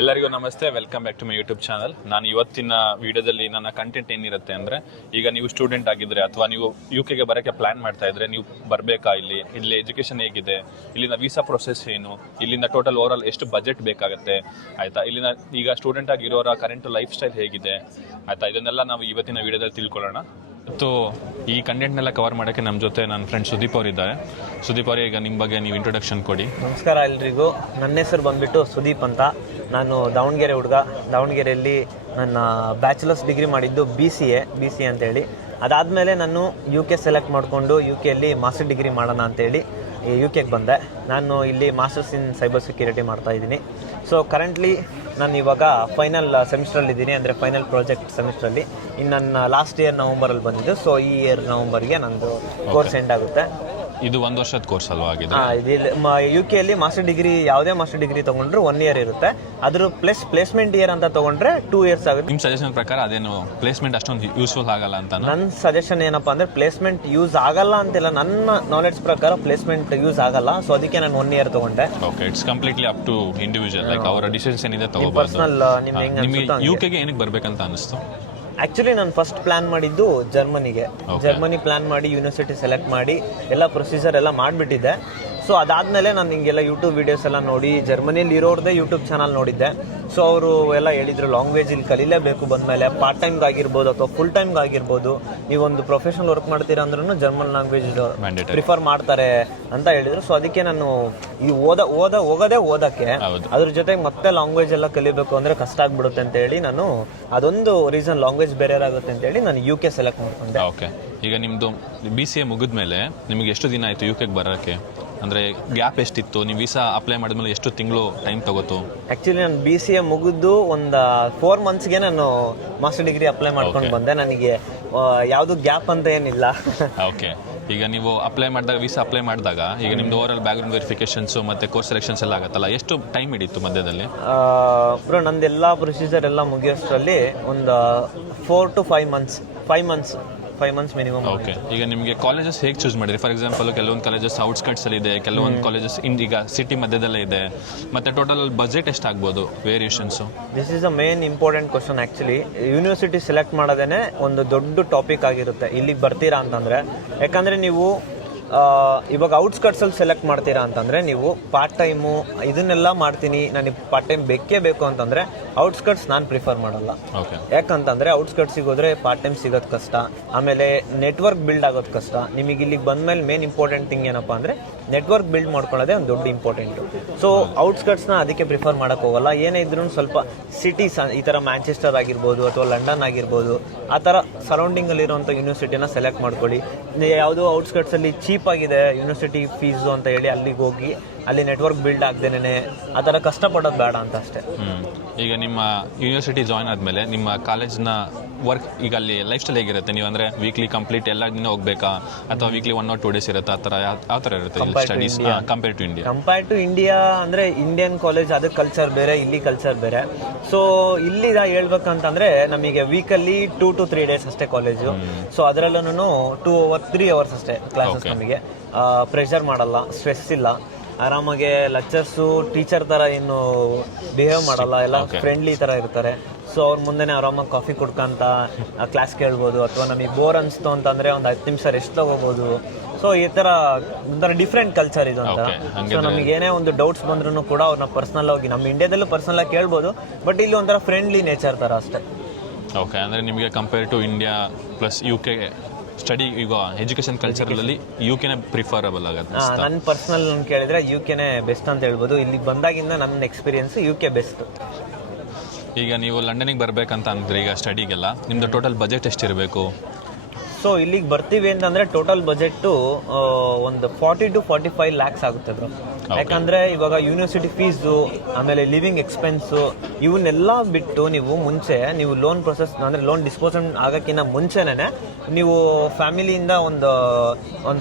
ಎಲ್ಲರಿಗೂ ನಮಸ್ತೆ, welcome back to my YouTube channel. ನಾನು ಇವತ್ತಿನ ವಿಡಿಯೋದಲ್ಲಿ ನನ್ನ ಕಂಟೆಂಟ್ ಏನಿರುತ್ತೆ ಅಂದರೆ, ಈಗ ನೀವು ಸ್ಟೂಡೆಂಟ್ ಆಗಿದ್ರೆ ಅಥವಾ ನೀವು UK ಬರೋಕ್ಕೆ ಪ್ಲ್ಯಾನ್ ಮಾಡ್ತಾ ಇದ್ರೆ, ನೀವು ಬರಬೇಕಾ, ಇಲ್ಲಿ ಎಜುಕೇಷನ್ ಹೇಗಿದೆ, ಇಲ್ಲಿನ ವೀಸಾ ಪ್ರೊಸೆಸ್ ಏನು, ಇಲ್ಲಿಂದ ಟೋಟಲ್ ಓವರಾಲ್ ಎಷ್ಟು ಬಜೆಟ್ ಬೇಕಾಗುತ್ತೆ, ಆಯಿತಾ, ಇಲ್ಲಿನ ಈಗ ಸ್ಟೂಡೆಂಟ್ ಆಗಿರೋರ ಕರೆಂಟ್ ಲೈಫ್ ಸ್ಟೈಲ್ ಹೇಗಿದೆ, ಆಯಿತಾ, ಇದನ್ನೆಲ್ಲ ನಾವು ಇವತ್ತಿನ ವಿಡಿಯೋದಲ್ಲಿ ತಿಳ್ಕೊಳ್ಳೋಣ. ಮತ್ತು ಈ ಕಂಟೆಂಟ್ನೆಲ್ಲ ಕವರ್ ಮಾಡೋಕ್ಕೆ ನಮ್ಮ ಜೊತೆ ನನ್ನ ಫ್ರೆಂಡ್ ಸುದೀಪ್ ಅವರಿದ್ದಾರೆ. ಸುದೀಪ್ ಅವರೇ, ಈಗ ನಿಮ್ಮ ಬಗ್ಗೆ ನೀವು ಇಂಟ್ರೊಡಕ್ಷನ್ ಕೊಡಿ. ನಮಸ್ಕಾರ ಎಲ್ರಿಗೂ. ನನ್ನ ಹೆಸರು ಬಂದುಬಿಟ್ಟು ಸುದೀಪ್ ಅಂತ. ನಾನು ದಾವಣಗೆರೆ ಹುಡುಗ. ದಾವಣಗೆರೆಯಲ್ಲಿ ನನ್ನ ಬ್ಯಾಚುಲರ್ಸ್ ಡಿಗ್ರಿ ಮಾಡಿದ್ದು ಬಿ ಸಿ ಎ ಅಂತೇಳಿ. ಅದಾದಮೇಲೆ ನಾನು UK ಸೆಲೆಕ್ಟ್ ಮಾಡಿಕೊಂಡು UKಯಲ್ಲಿ ಮಾಸ್ಟರ್ ಡಿಗ್ರಿ ಮಾಡೋಣ ಅಂತೇಳಿ UKಗೆ ಬಂದೆ. ನಾನು ಇಲ್ಲಿ ಮಾಸ್ಟರ್ಸ್ ಇನ್ ಸೈಬರ್ ಸೆಕ್ಯೂರಿಟಿ ಮಾಡ್ತಾಯಿದ್ದೀನಿ. ಸೊ ಕರೆಂಟ್ಲಿ ನಾನು ಇವಾಗ ಫೈನಲ್ ಸೆಮಿಸ್ಟ್ರಲ್ಲಿದ್ದೀನಿ, ಅಂದರೆ ಫೈನಲ್ ಪ್ರಾಜೆಕ್ಟ್ ಸೆಮಿಸ್ಟ್ರಲ್ಲಿ. ಇನ್ನು ನನ್ನ ಲಾಸ್ಟ್ ಇಯರ್ ನವಂಬರಲ್ಲಿ ಬಂದಿದ್ದು. ಸೊ ಈ ಇಯರ್ ನವಂಬರ್ಗೆ ನಂದು ಕೋರ್ಸ್ ಎಂಡ್ ಆಗುತ್ತೆ. ಇದು 1 ವರ್ಷದ ಕೋರ್ಸ್ ಅಲ್ವಾ ಆಗಿದೆ? UKಯಲ್ಲಿ ಮಾಸ್ಟರ್ ಡಿಗ್ರಿ, ಯಾವುದೇ ಮಾಸ್ಟರ್ ಡಿಗ್ರಿ ತೊಗೊಂಡ್ರು 1 ಇಯರ್ ಇರುತ್ತೆ. ಅದ್ರ ಪ್ಲೇಸ್ಮೆಂಟ್ ಇಯರ್ ಅಂತ ತೊಗೊಂಡ್ರೆ 2 ಇಯರ್ಸ್ ಆಗುತ್ತೆ. ನಿಮ್ಮ ಸಜೆಷನ್ ಪ್ರಕಾರ ಅದೇನು ಪ್ಲೇಸ್ಮೆಂಟ್ ಅಷ್ಟೊಂದು ಯೂಸ್ಫುಲ್ ಆಗಲ್ಲ ಅಂತ? ನನ್ನ ಸಜೆಷನ್ ಏನಪ್ಪ ಅಂದರೆ, ಪ್ಲೇಸ್ಮೆಂಟ್ ಯೂಸ್ ಆಗಲ್ಲ ಅಂತಿಲ್ಲ. ನನ್ನ ನಾಲೆಡ್ಜ್ ಪ್ರಕಾರ ಪ್ಲೇಸ್ಮೆಂಟ್ ಯೂಸ್ ಆಗಲ್ಲ. ಸೊ ಅದಕ್ಕೆ ನಾನು 1 ಇಯರ್ ತೊಗೊಂಡೆ. Okay, it's completely up to individual, like ಅವರ ಡಿಸಿಷನ್ಸ್ ಏನಿದೆ ತಗೋಬಹುದು. ಪರ್ಸನಲ್ ನಿಮ್ಗೆ UKಗೆ ಏನಕ್ಕೆ ಬರಬೇಕಂತ ಅನಿಸ್ತು? ಆ್ಯಕ್ಚುಲಿ ನಾನು ಫಸ್ಟ್ ಪ್ಲ್ಯಾನ್ ಮಾಡಿದ್ದು ಜರ್ಮನಿ ಪ್ಲ್ಯಾನ್ ಮಾಡಿ ಯೂನಿವರ್ಸಿಟಿ ಸೆಲೆಕ್ಟ್ ಮಾಡಿ ಎಲ್ಲ ಪ್ರೊಸೀಜರ್ ಎಲ್ಲ ಮಾಡಿಬಿಟ್ಟಿದ್ದೆ. ಸೊ ಅದಾದಮೇಲೆ ನಾನು ಹಿಂಗೆಲ್ಲ ಯೂಟ್ಯೂಬ್ ವೀಡಿಯೋಸ್ ಎಲ್ಲ ನೋಡಿ ಜರ್ಮನಿಯಲ್ಲಿ ಇರೋರದೇ ಯೂಟ್ಯೂಬ್ ಚಾನಲ್ ನೋಡಿದ್ದೆ. ಸೊ ಅವರು ಎಲ್ಲ ಹೇಳಿದರು, ಲ್ಯಾಂಗ್ವೇಜ್ ಇಲ್ಲಿ ಕಲೀಲೇಬೇಕು ಬಂದಮೇಲೆ, ಪಾರ್ಟ್ ಟೈಮ್ಗೆ ಆಗಿರ್ಬೋದು ಅಥವಾ ಫುಲ್ ಟೈಮ್ಗೆ ಆಗಿರ್ಬೋದು, ನೀವೊಂದು ಪ್ರೊಫೆಷನಲ್ ವರ್ಕ್ ಮಾಡ್ತೀರಾ ಅಂದ್ರೂ ಜರ್ಮನ್ ಲ್ಯಾಂಗ್ವೇಜ್ ಪ್ರಿಫರ್ ಮಾಡ್ತಾರೆ ಅಂತ ಹೇಳಿದರು. ಸೊ ಅದಕ್ಕೆ ನಾನು ಈ ಹೋಗೋದೇ ಓದೋಕ್ಕೆ, ಅದ್ರ ಜೊತೆಗೆ ಮತ್ತೆ ಲ್ಯಾಂಗ್ವೇಜ್ ಎಲ್ಲ ಕಲಿಬೇಕು ಅಂದರೆ ಕಷ್ಟ ಆಗ್ಬಿಡುತ್ತೆ ಅಂತ ಹೇಳಿ ನಾನು ಅದೊಂದು ರೀಸನ್, ಲ್ಯಾಂಗ್ವೇಜ್ ಬೇರೆ ಆಗುತ್ತೆ ಅಂತೇಳಿ ನಾನು UK ಸೆಲೆಕ್ಟ್ ಮಾಡ್ಕೊಂಡೆ. ಓಕೆ, ಈಗ ನಿಮ್ಮದು BCA ಮುಗಿದ್ಮೇಲೆ ನಿಮಗೆ ಎಷ್ಟು ದಿನ ಆಯಿತು UKಗೆ ಬರೋಕ್ಕೆ? ಅಂದರೆ ಗ್ಯಾಪ್ ಎಷ್ಟಿತ್ತು? ನೀವು ವೀಸಾ ಅಪ್ಲೈ ಮಾಡಿದ್ಮೇಲೆ ಎಷ್ಟು ತಿಂಗಳು ಟೈಮ್ ತಗೋತು? ಆ್ಯಕ್ಚುಲಿ ನಾನು BCA ಮುಗಿದ್ದು ಒಂದು 4 ಮಂತ್ಸ್ಗೆ ನಾನು ಮಾಸ್ಟರ್ ಡಿಗ್ರಿ ಅಪ್ಲೈ ಮಾಡ್ಕೊಂಡು ಬಂದೆ. ನನಗೆ ಯಾವುದು ಗ್ಯಾಪ್ ಅಂತ ಏನಿಲ್ಲ. ಓಕೆ, ಈಗ ನೀವು ಅಪ್ಲೈ ಮಾಡಿದಾಗ, ವೀಸಾ ಅಪ್ಲೈ ಮಾಡಿದಾಗ, ಈಗ ನಿಮ್ದು ಓವರಾಲ್ ಬ್ಯಾಕ್ಗ್ರೌಂಡ್ ವೆರಿಫಿಕೇಶನ್ಸು ಮತ್ತು ಕೋರ್ಸ್ ಸೆಲೆಕ್ಷನ್ಸ್ ಎಲ್ಲ ಆಗುತ್ತಲ್ಲ, ಎಷ್ಟು ಟೈಮ್ ಹಿಡಿತು ಮಧ್ಯದಲ್ಲಿ? ಬ್ರೋ, ನಂದೆಲ್ಲ ಪ್ರೊಸೀಜರ್ ಎಲ್ಲ ಮುಗಿಯೋಷ್ಟರಲ್ಲಿ ಒಂದು 4 to 5 ಮಂತ್ಸ್ ಮಿನಿಮಮ್. ಓಕೆ, ಈಗ ನಿಮಗೆ ಕಾಲೇಜಸ್ ಹೇಗೆ ಚೂಸ್ ಮಾಡಿದ್ರಿ? ಫಾರ್ ಎಕ್ಸಾಂಪಲ್, ಕೆಲವೊಂದು ಕಾಲೇಜಸ್ ಔಟ್ಸ್ಕಟ್ಸಲ್ಲಿ ಇದೆ, ಕೆಲವೊಂದು ಕಾಲೇಜಸ್ ಈಗ ಸಿಟಿ ಮಧ್ಯದಲ್ಲೇ ಇದೆ, ಮತ್ತು ಟೋಟಲ್ ಬಜೆಟ್ ಎಷ್ಟಾಗ್ಬೋದು, variations? This is a main important question. Actually university select ಮಾಡೋದೇ ಒಂದು ದೊಡ್ಡ ಟಾಪಿಕ್ ಆಗಿರುತ್ತೆ ಇಲ್ಲಿಗೆ ಬರ್ತೀರಾ ಅಂತಂದರೆ. ಯಾಕಂದರೆ ನೀವು ಇವಾಗ ಔಟ್ಸ್ಕಟ್ಸಲ್ಲಿ ಸೆಲೆಕ್ಟ್ ಮಾಡ್ತೀರಾ ಅಂತಂದರೆ, ನೀವು ಪಾರ್ಟ್ ಟೈಮು ಇದನ್ನೆಲ್ಲ ಮಾಡ್ತೀನಿ, ನನಗೆ ಪಾರ್ಟ್ ಟೈಮ್ ಬೇಕೇ ಬೇಕು ಅಂತಂದರೆ ಔಟ್ಸ್ಕಟ್ಸ್ ನಾನು ಪ್ರಿಫರ್ ಮಾಡಲ್ಲ. ಯಾಕಂತಂದರೆ ಔಟ್ಸ್ಕಟ್ಸಿಗೆ ಹೋದರೆ ಪಾರ್ಟ್ ಟೈಮ್ ಸಿಗೋದು ಕಷ್ಟ, ಆಮೇಲೆ ನೆಟ್ವರ್ಕ್ ಬಿಲ್ಡ್ ಆಗೋದು ಕಷ್ಟ. ನಿಮಗೆ ಇಲ್ಲಿಗೆ ಬಂದಮೇಲೆ ಮೇನ್ ಇಂಪಾರ್ಟೆಂಟ್ ಥಿಂಗ್ ಏನಪ್ಪ ಅಂದರೆ ನೆಟ್ವರ್ಕ್ ಬಿಲ್ಡ್ ಮಾಡ್ಕೊಳ್ಳೋದೇ ಒಂದು ದೊಡ್ಡ ಇಂಪಾರ್ಟೆಂಟು. ಸೊ ಔಟ್ಸ್ಕಟ್ಸ್ನ ಅದಕ್ಕೆ ಪ್ರಿಫರ್ ಮಾಡೋಕ್ಕೆ ಹೋಗಲ್ಲ. ಏನೇ ಇದ್ರೂ ಸ್ವಲ್ಪ ಸಿಟೀಸ್, ಈ ಥರ ಮ್ಯಾಂಚೆಸ್ಟರ್ ಆಗಿರ್ಬೋದು ಅಥವಾ ಲಂಡನ್ ಆಗಿರ್ಬೋದು, ಆ ಥರ ಸರೌಂಡಿಂಗಲ್ಲಿರುವಂಥ ಯೂನಿವರ್ಸಿಟಿನ ಸೆಲೆಕ್ಟ್ ಮಾಡ್ಕೊಳ್ಳಿ. ಯಾವುದೋ ಔಟ್ಸ್ಕಟ್ಸಲ್ಲಿ ಚೀಪ್ ಆಗಿದೆ ಯೂನಿವರ್ಸಿಟಿ ಫೀಸು ಅಂತ ಹೇಳಿ ಅಲ್ಲಿಗೆ ಹೋಗಿ ಅಲ್ಲಿ ನೆಟ್ವರ್ಕ್ ಬಿಲ್ಡ್ ಆಗದೇನೆ ಆ ಥರ ಕಷ್ಟಪಡೋದು ಬೇಡ ಅಂತ ಅಷ್ಟೇ. ಈಗ ನಿಮ್ಮ ಯೂನಿವರ್ಸಿಟಿ ಜಾಯ್ನ್ ಆದಮೇಲೆ ನಿಮ್ಮ ಕಾಲೇಜ್ನ ವರ್ಕ್, ಈಗ ಅಲ್ಲಿ ಲೈಫ್ ಸ್ಟೈಲ್ ಹೇಗಿರುತ್ತೆ? ನೀವು ಅಂದರೆ ವೀಕ್ಲಿ ಕಂಪ್ಲೀಟ್ ಎಲ್ಲ ದಿನ ಹೋಗಬೇಕಾ, ಅಥವಾ ವೀಕ್ಲಿ 1 or 2 days ಇರುತ್ತೆ? ಆ ಥರ ಯಾವ ಥರ ಇರುತ್ತೆ ಸ್ಟಡೀಸ್ ಕಂಪೇರ್ ಟು ಇಂಡಿಯಾ? ಅಂದರೆ ಇಂಡಿಯನ್ ಕಾಲೇಜ್ ಅದಕ್ಕೆ ಕಲ್ಚರ್ ಬೇರೆ, ಇಲ್ಲಿ ಕಲ್ಚರ್ ಬೇರೆ. ಸೊ ಇಲ್ಲಿ ಹೇಳ್ಬೇಕಂತಂದರೆ ನಮಗೆ ವೀಕಲ್ಲಿ 2 to 3 days ಅಷ್ಟೇ ಕಾಲೇಜು. ಸೊ ಅದರಲ್ಲೂ 2 or 3 hours ಅಷ್ಟೇ ಕ್ಲಾಸಸ್. ನಮಗೆ ಪ್ರೆಷರ್ ಮಾಡಲ್ಲ, ಸ್ಟ್ರೆಸ್ ಇಲ್ಲ, ಆರಾಮಾಗೆ ಲೆಕ್ಚರ್ಸು ಟೀಚರ್ ಥರ ಏನು ಬಿಹೇವ್ ಮಾಡಲ್ಲ, ಎಲ್ಲ ಫ್ರೆಂಡ್ಲಿ ಥರ ಇರ್ತಾರೆ. ಸೊ ಅವ್ರ ಮುಂದೆನೇ ಆರಾಮಾಗಿ ಕಾಫಿ ಕುಡ್ಕೊಂತ ಕ್ಲಾಸ್ ಕೇಳ್ಬೋದು, ಅಥವಾ ನಮಗೆ ಬೋರ್ ಅನಿಸ್ತು ಅಂತಂದರೆ ಒಂದು 10 ನಿಮಿಷ ರೆಸ್ಟ್ ತೊಗೋಬೋದು. ಸೊ ಈ ಥರ ಒಂಥರ ಡಿಫ್ರೆಂಟ್ ಕಲ್ಚರ್ ಇದು ಅಂತ. ಸೊ ನಮಗೆ ಏನೇ ಒಂದು ಡೌಟ್ಸ್ ಬಂದ್ರೂ ಕೂಡ ಅವ್ರನ್ನ ಪರ್ಸ್ನಲ್ ಹೋಗಿ, ನಮ್ಮ ಇಂಡಿಯಾದಲ್ಲೂ ಪರ್ಸ್ನಲಾಗಿ ಕೇಳ್ಬೋದು, ಬಟ್ ಇಲ್ಲಿ ಒಂಥರ ಫ್ರೆಂಡ್ಲಿ ನೇಚರ್ ಥರ ಅಷ್ಟೇ. ಓಕೆ, ಅಂದರೆ ನಿಮಗೆ compare to India plus UK study, ಈಗ ಎಜುಕೇಷನ್ ಕಲ್ಚರಲ್ಲಿ UKನೇ ಪ್ರಿಫರಬಲ್ ಆಗುತ್ತೆ? ನನ್ನ ಪರ್ಸ್ನಲ್ ಕೇಳಿದರೆ UKನೇ ಬೆಸ್ಟ್ ಅಂತ ಹೇಳ್ಬೋದು. ಇಲ್ಲಿಗೆ ಬಂದಾಗಿಂದ ನನ್ನ ಎಕ್ಸ್ಪೀರಿಯನ್ಸ್ UK ಬೆಸ್ಟ್. ಈಗ ನೀವು ಲಂಡನಿಗೆ ಬರಬೇಕಂತ ಅಂದರೆ, ಈಗ ಸ್ಟಡಿಗೆಲ್ಲ ನಿಮ್ಮದು ಟೋಟಲ್ ಬಜೆಟ್ ಎಷ್ಟಿರಬೇಕು? ಸೊ ಇಲ್ಲಿಗೆ ಬರ್ತೀವಿ ಅಂತಂದರೆ ಟೋಟಲ್ ಬಜೆಟ್ಟು ಒಂದು 40 to 45 lakhs ಆಗುತ್ತೆ ಬ್ರೋ. ಯಾಕಂದರೆ ಇವಾಗ ಯೂನಿವರ್ಸಿಟಿ ಫೀಸು, ಆಮೇಲೆ ಲಿವಿಂಗ್ ಎಕ್ಸ್ಪೆನ್ಸು, ಇವನ್ನೆಲ್ಲ ಬಿಟ್ಟು ನೀವು ಲೋನ್ ಪ್ರೊಸೆಸ್, ಅಂದರೆ ಲೋನ್ ಡಿಸ್ಪೋಸಲ್ ಆಗೋಕ್ಕಿಂತ ಮುಂಚೆನೇ ನೀವು ಫ್ಯಾಮಿಲಿಯಿಂದ ಒಂದು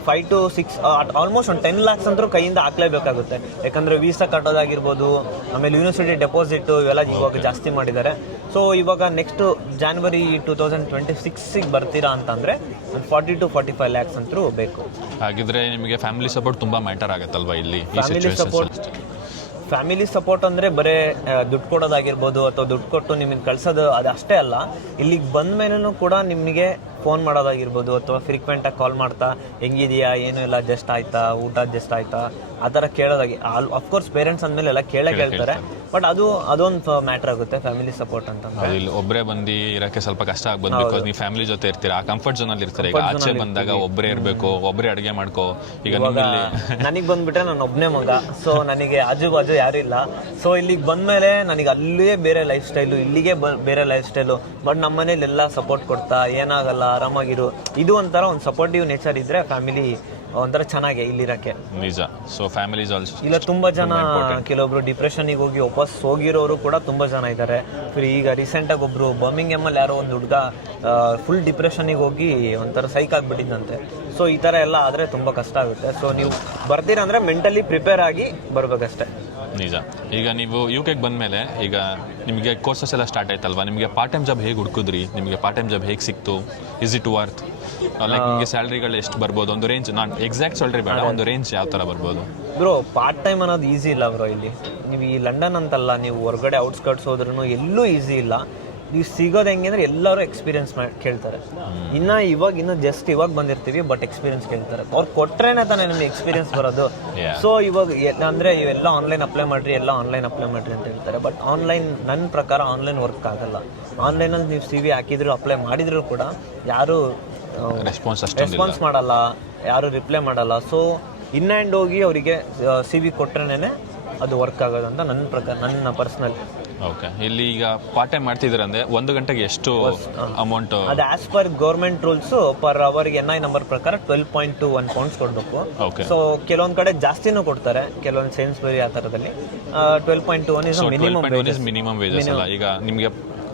5 to 6 ಆಲ್ಮೋಸ್ಟ್ ಒಂದು 10 lakhs ಅಂತೂ ಕೈಯಿಂದ ಹಾಕ್ಲೇಬೇಕಾಗುತ್ತೆ. ಯಾಕಂದರೆ ವೀಸಾ ಕಟ್ಟೋದಾಗಿರ್ಬೋದು, ಆಮೇಲೆ ಯೂನಿವರ್ಸಿಟಿ ಡೆಪಾಸಿಟು, ಇವೆಲ್ಲ ಇವಾಗ ಜಾಸ್ತಿ ಮಾಡಿದ್ದಾರೆ. ಸೊ ಇವಾಗ ನೆಕ್ಸ್ಟ್ January 2026 ಬರ್ತೀರಾ ಅಂತಂದರೆ ಒಂದು 40 to 45 lakhs ಅಂತೂ ಬೇಕು. ಹಾಗಿದ್ರೆ ನಿಮಗೆ ಫ್ಯಾಮಿಲಿ ಸಪೋರ್ಟ್ ತುಂಬ ಮ್ಯಾಟರ್ ಆಗುತ್ತಲ್ವಾ ಇಲ್ಲಿ? ಫ್ಯಾಮಿಲಿ ಸಪೋರ್ಟ್ ಅಂದರೆ ಬರೀ ದುಡ್ಡು ಕೊಡೋದಾಗಿರ್ಬೋದು ಅಥವಾ ದುಡ್ಡು ಕೊಟ್ಟು ನಿಮಗೆ ಕಳ್ಸೋದು ಅದು ಅಷ್ಟೇ ಅಲ್ಲ, ಇಲ್ಲಿಗೆ ಬಂದ ಮೇಲೂ ಕೂಡ ನಿಮಗೆ ಫೋನ್ ಮಾಡೋದಾಗಿರ್ಬೋದು ಅಥವಾ ಫ್ರೀಕ್ವೆಂಟಾಗಿ ಕಾಲ್ ಮಾಡ್ತಾ ಹೆಂಗಿದೆಯಾ ಏನು ಇಲ್ಲ, ಜಸ್ಟ್ ಆಯ್ತಾ ಊಟ ಜಸ್ಟ್ ಆಯ್ತಾ ಆ ಥರ ಕೇಳೋದಾಗಿ. ಅಫ್ಕೋರ್ಸ್ ಪೇರೆಂಟ್ಸ್ ಅಂದಮೇಲೆ ಎಲ್ಲ ಕೇಳ್ತಾರೆ, ಬಟ್ ಅದೊಂದು ಮ್ಯಾಟ್ರ್ ಆಗುತ್ತೆ ಫ್ಯಾಮಿಲಿ ಸಪೋರ್ಟ್ ಅಂತಂದ್ರೆ. ಇಲ್ಲಿ ಒಬ್ಬರೇ ಬಂದು ಇರೋಕ್ಕೆ ಸ್ವಲ್ಪ ಕಷ್ಟ ಆಗ್ಬೋದು, ಬಿಕಾಸ್ ನೀವು ಫ್ಯಾಮಿಲಿ ಜೊತೆ ಇರ್ತೀರಾ, ಆ ಕಂಫರ್ಟ್ ಝೋನಲ್ಲಿ ಇರ್ತಾರೆ. ಈಗ ಆಚೆ ಬಂದಾಗ ಒಬ್ಬರೇ ಇರಬೇಕು, ಒಬ್ಬರೇ ಅಡುಗೆ ಮಾಡ್ಕೋ. ಈಗ ನನಗೆ ಬಂದ್ಬಿಟ್ರೆ ನಾನು ಒಬ್ಬನೇ ಮಗ, ಸೊ ನನಗೆ ಆಜು ಬಾಜು ಯಾರು ಇಲ್ಲ. ಸೊ ಇಲ್ಲಿಗೆ ಬಂದಮೇಲೆ ನನಗೆ ಅಲ್ಲಿಯೇ ಬೇರೆ ಲೈಫ್ ಸ್ಟೈಲು, ಇಲ್ಲಿಗೆ ಬೇರೆ ಲೈಫ್ ಸ್ಟೈಲು. ಬಟ್ ನಮ್ಮ ಮನೇಲಿ ಎಲ್ಲ ಸಪೋರ್ಟ್ ಕೊಡ್ತಾ ಏನಾಗಲ್ಲ ಆರಾಮಾಗಿರು, ಇದು ಒಂಥರ ಒಂದು ಸಪೋರ್ಟಿವ್ ನೇಚರ್ ಇದ್ರೆ ಫ್ಯಾಮಿಲಿ ಒಂಥರ ಚೆನ್ನಾಗಿ ಇಲ್ಲಿರಕ್ಕೆ. ನಿಜ. ಸೊ ಫ್ಯಾಮಿಲೀಸ್ ಆಲ್ಸೋ ಇಲ್ಲ ತುಂಬಾ ಜನ ಕೆಲವೊಬ್ರು ಡಿಪ್ರೆಷನ್ಗೆ ಹೋಗಿ ವಾಪಸ್ ಹೋಗಿರೋರು ಕೂಡ ತುಂಬಾ ಜನ ಇದ್ದಾರೆ. ಈಗ ರೀಸೆಂಟಾಗಿ ಒಬ್ರು ಬರ್ಮಿಂಗ್ಹ್ಯಾಮ್ ಅಲ್ಲಿ ಯಾರೋ ಒಂದು ಹುಡುಗ ಫುಲ್ ಡಿಪ್ರೆಷನ್ಗೆ ಹೋಗಿ ಒಂಥರ ಸೈಕ್ ಆಗಿಬಿಟ್ಟಿದ್ದಂತೆ. ಸೊ ಈ ಥರ ಎಲ್ಲ ಆದರೆ ತುಂಬ ಕಷ್ಟ ಆಗುತ್ತೆ. ಸೊ ನೀವು ಬರ್ತೀರಂದ್ರೆ ಮೆಂಟಲಿ ಪ್ರಿಪೇರ್ ಆಗಿ ಬರ್ಬೇಕಷ್ಟೆ. ನಿಜ. ಈಗ ನೀವು ಯುಕೆಗೆ ಬಂದಮೇಲೆ ಈಗ ನಿಮಗೆ ಕೋರ್ಸಸ್ ಎಲ್ಲ ಸ್ಟಾರ್ಟ್ ಆಯ್ತಲ್ವಾ, ನಿಮಗೆ ಪಾರ್ಟ್ ಟೈಮ್ ಜಾಬ್ ಹೇಗೆ ಹುಡುಕಿದ್ರಿ? ನಿಮಗೆ ಪಾರ್ಟ್ ಟೈಮ್ ಜಾಬ್ ಹೇಗೆ ಸಿಕ್ತು? Is it worth? ಲೈಕ್ ನಿಮಗೆ ಸ್ಯಾಲ್ರಿಗಳು ಎಷ್ಟು ಬರ್ಬೋದು? ಒಂದು ರೇಂಜ್, ನಾನು ಎಕ್ಸಾಕ್ಟ್ ಸ್ಯಾಲ್ರಿ ಬೇಡ, ಒಂದು ರೇಂಜ್ ಯಾವ ಥರ ಬರ್ಬೋದು? ಬ್ರೋ ಪಾರ್ಟ್ ಟೈಮ್ ಅನ್ನೋದು ಈಸಿ ಇಲ್ಲ ಬ್ರೋ. ಇಲ್ಲಿ ನೀವು ಈ ಲಂಡನ್ ಅಂತಲ್ಲ, ನೀವು ಹೊರಗಡೆ ಔಟ್ಸ್ಕರ್ಟ್ಸ್ ಹೋದ್ರೂ ಎಲ್ಲೂ ಈಸಿ ಇಲ್ಲ. ನೀವು ಸಿಗೋದು ಹೆಂಗೆ ಅಂದರೆ ಎಲ್ಲರೂ ಎಕ್ಸ್ಪೀರಿಯನ್ಸ್ ಕೇಳ್ತಾರೆ. ಇನ್ನು ಜಸ್ಟ್ ಇವಾಗ ಬಂದಿರ್ತೀವಿ, ಬಟ್ ಎಕ್ಸ್ಪೀರಿಯನ್ಸ್ ಕೇಳ್ತಾರೆ. ಅವ್ರು ಕೊಟ್ರೇನೆ ತಾನೇ ನಿಮ್ಗೆ ಎಕ್ಸ್ಪೀರಿಯನ್ಸ್ ಬರೋದು. ಸೊ ಇವಾಗ ಅಂದರೆ ಇವೆಲ್ಲ ಆನ್ಲೈನ್ ಅಪ್ಲೈ ಮಾಡಿರಿ ಅಂತ ಹೇಳ್ತಾರೆ. ಬಟ್ ಆನ್ಲೈನ್ ನನ್ನ ಪ್ರಕಾರ ಆನ್ಲೈನ್ ವರ್ಕ್ ಆಗಲ್ಲ. ಆನ್ಲೈನಲ್ಲಿ ನೀವು CV ಹಾಕಿದ್ರು ಅಪ್ಲೈ ಮಾಡಿದ್ರು ಕೂಡ ಯಾರು ರೆಸ್ಪಾನ್ಸ್ ಮಾಡಲ್ಲ, ಯಾರು ರಿಪ್ಲೈ ಮಾಡಲ್ಲ. ಸೊ ಇನ್ ಹ್ಯಾಂಡ್ ಹೋಗಿ ಅವರಿಗೆ CV ಕೊಟ್ರೇನೆ ಅದು ವರ್ಕ್ ಆಗೋದು ಅಂತ ನನ್ನ ಪ್ರಕಾರ, ನನ್ನ ಪರ್ಸ್ನಲ್. ಓಕೆ. ಇಲ್ಲಿ ಈಗ ಪಾರ್ಟ್ ಟೈಮ್ ಮಾಡ್ತಿದ್ರೆ ಅಂದ್ರೆ 1 ಗಂಟೆಗೆ ಎಷ್ಟು ಅಮೌಂಟ್? ಅದು as per government rules per ಅವರ್ಗೆ NI ನಂಬರ್ ಪ್ರಕಾರ 12.21 ಪೌಂಡ್ಸ್ ಕೊಡಬೇಕು. ಸೊ ಕೆಲವೊಂದು ಕಡೆ ಜಾಸ್ತಿನೂ ಕೊಡ್ತಾರೆ, ಕೆಲವೊಂದು ಸೇನ್ಸ್ಬರಿ ಆ ಥರದಲ್ಲಿ 12.21 ಇಸ್ ಮಿನಿಮಮ್ ವೇಜಸ್ ಅಲ್ಲ. ಈಗ ನಿಮಗೆ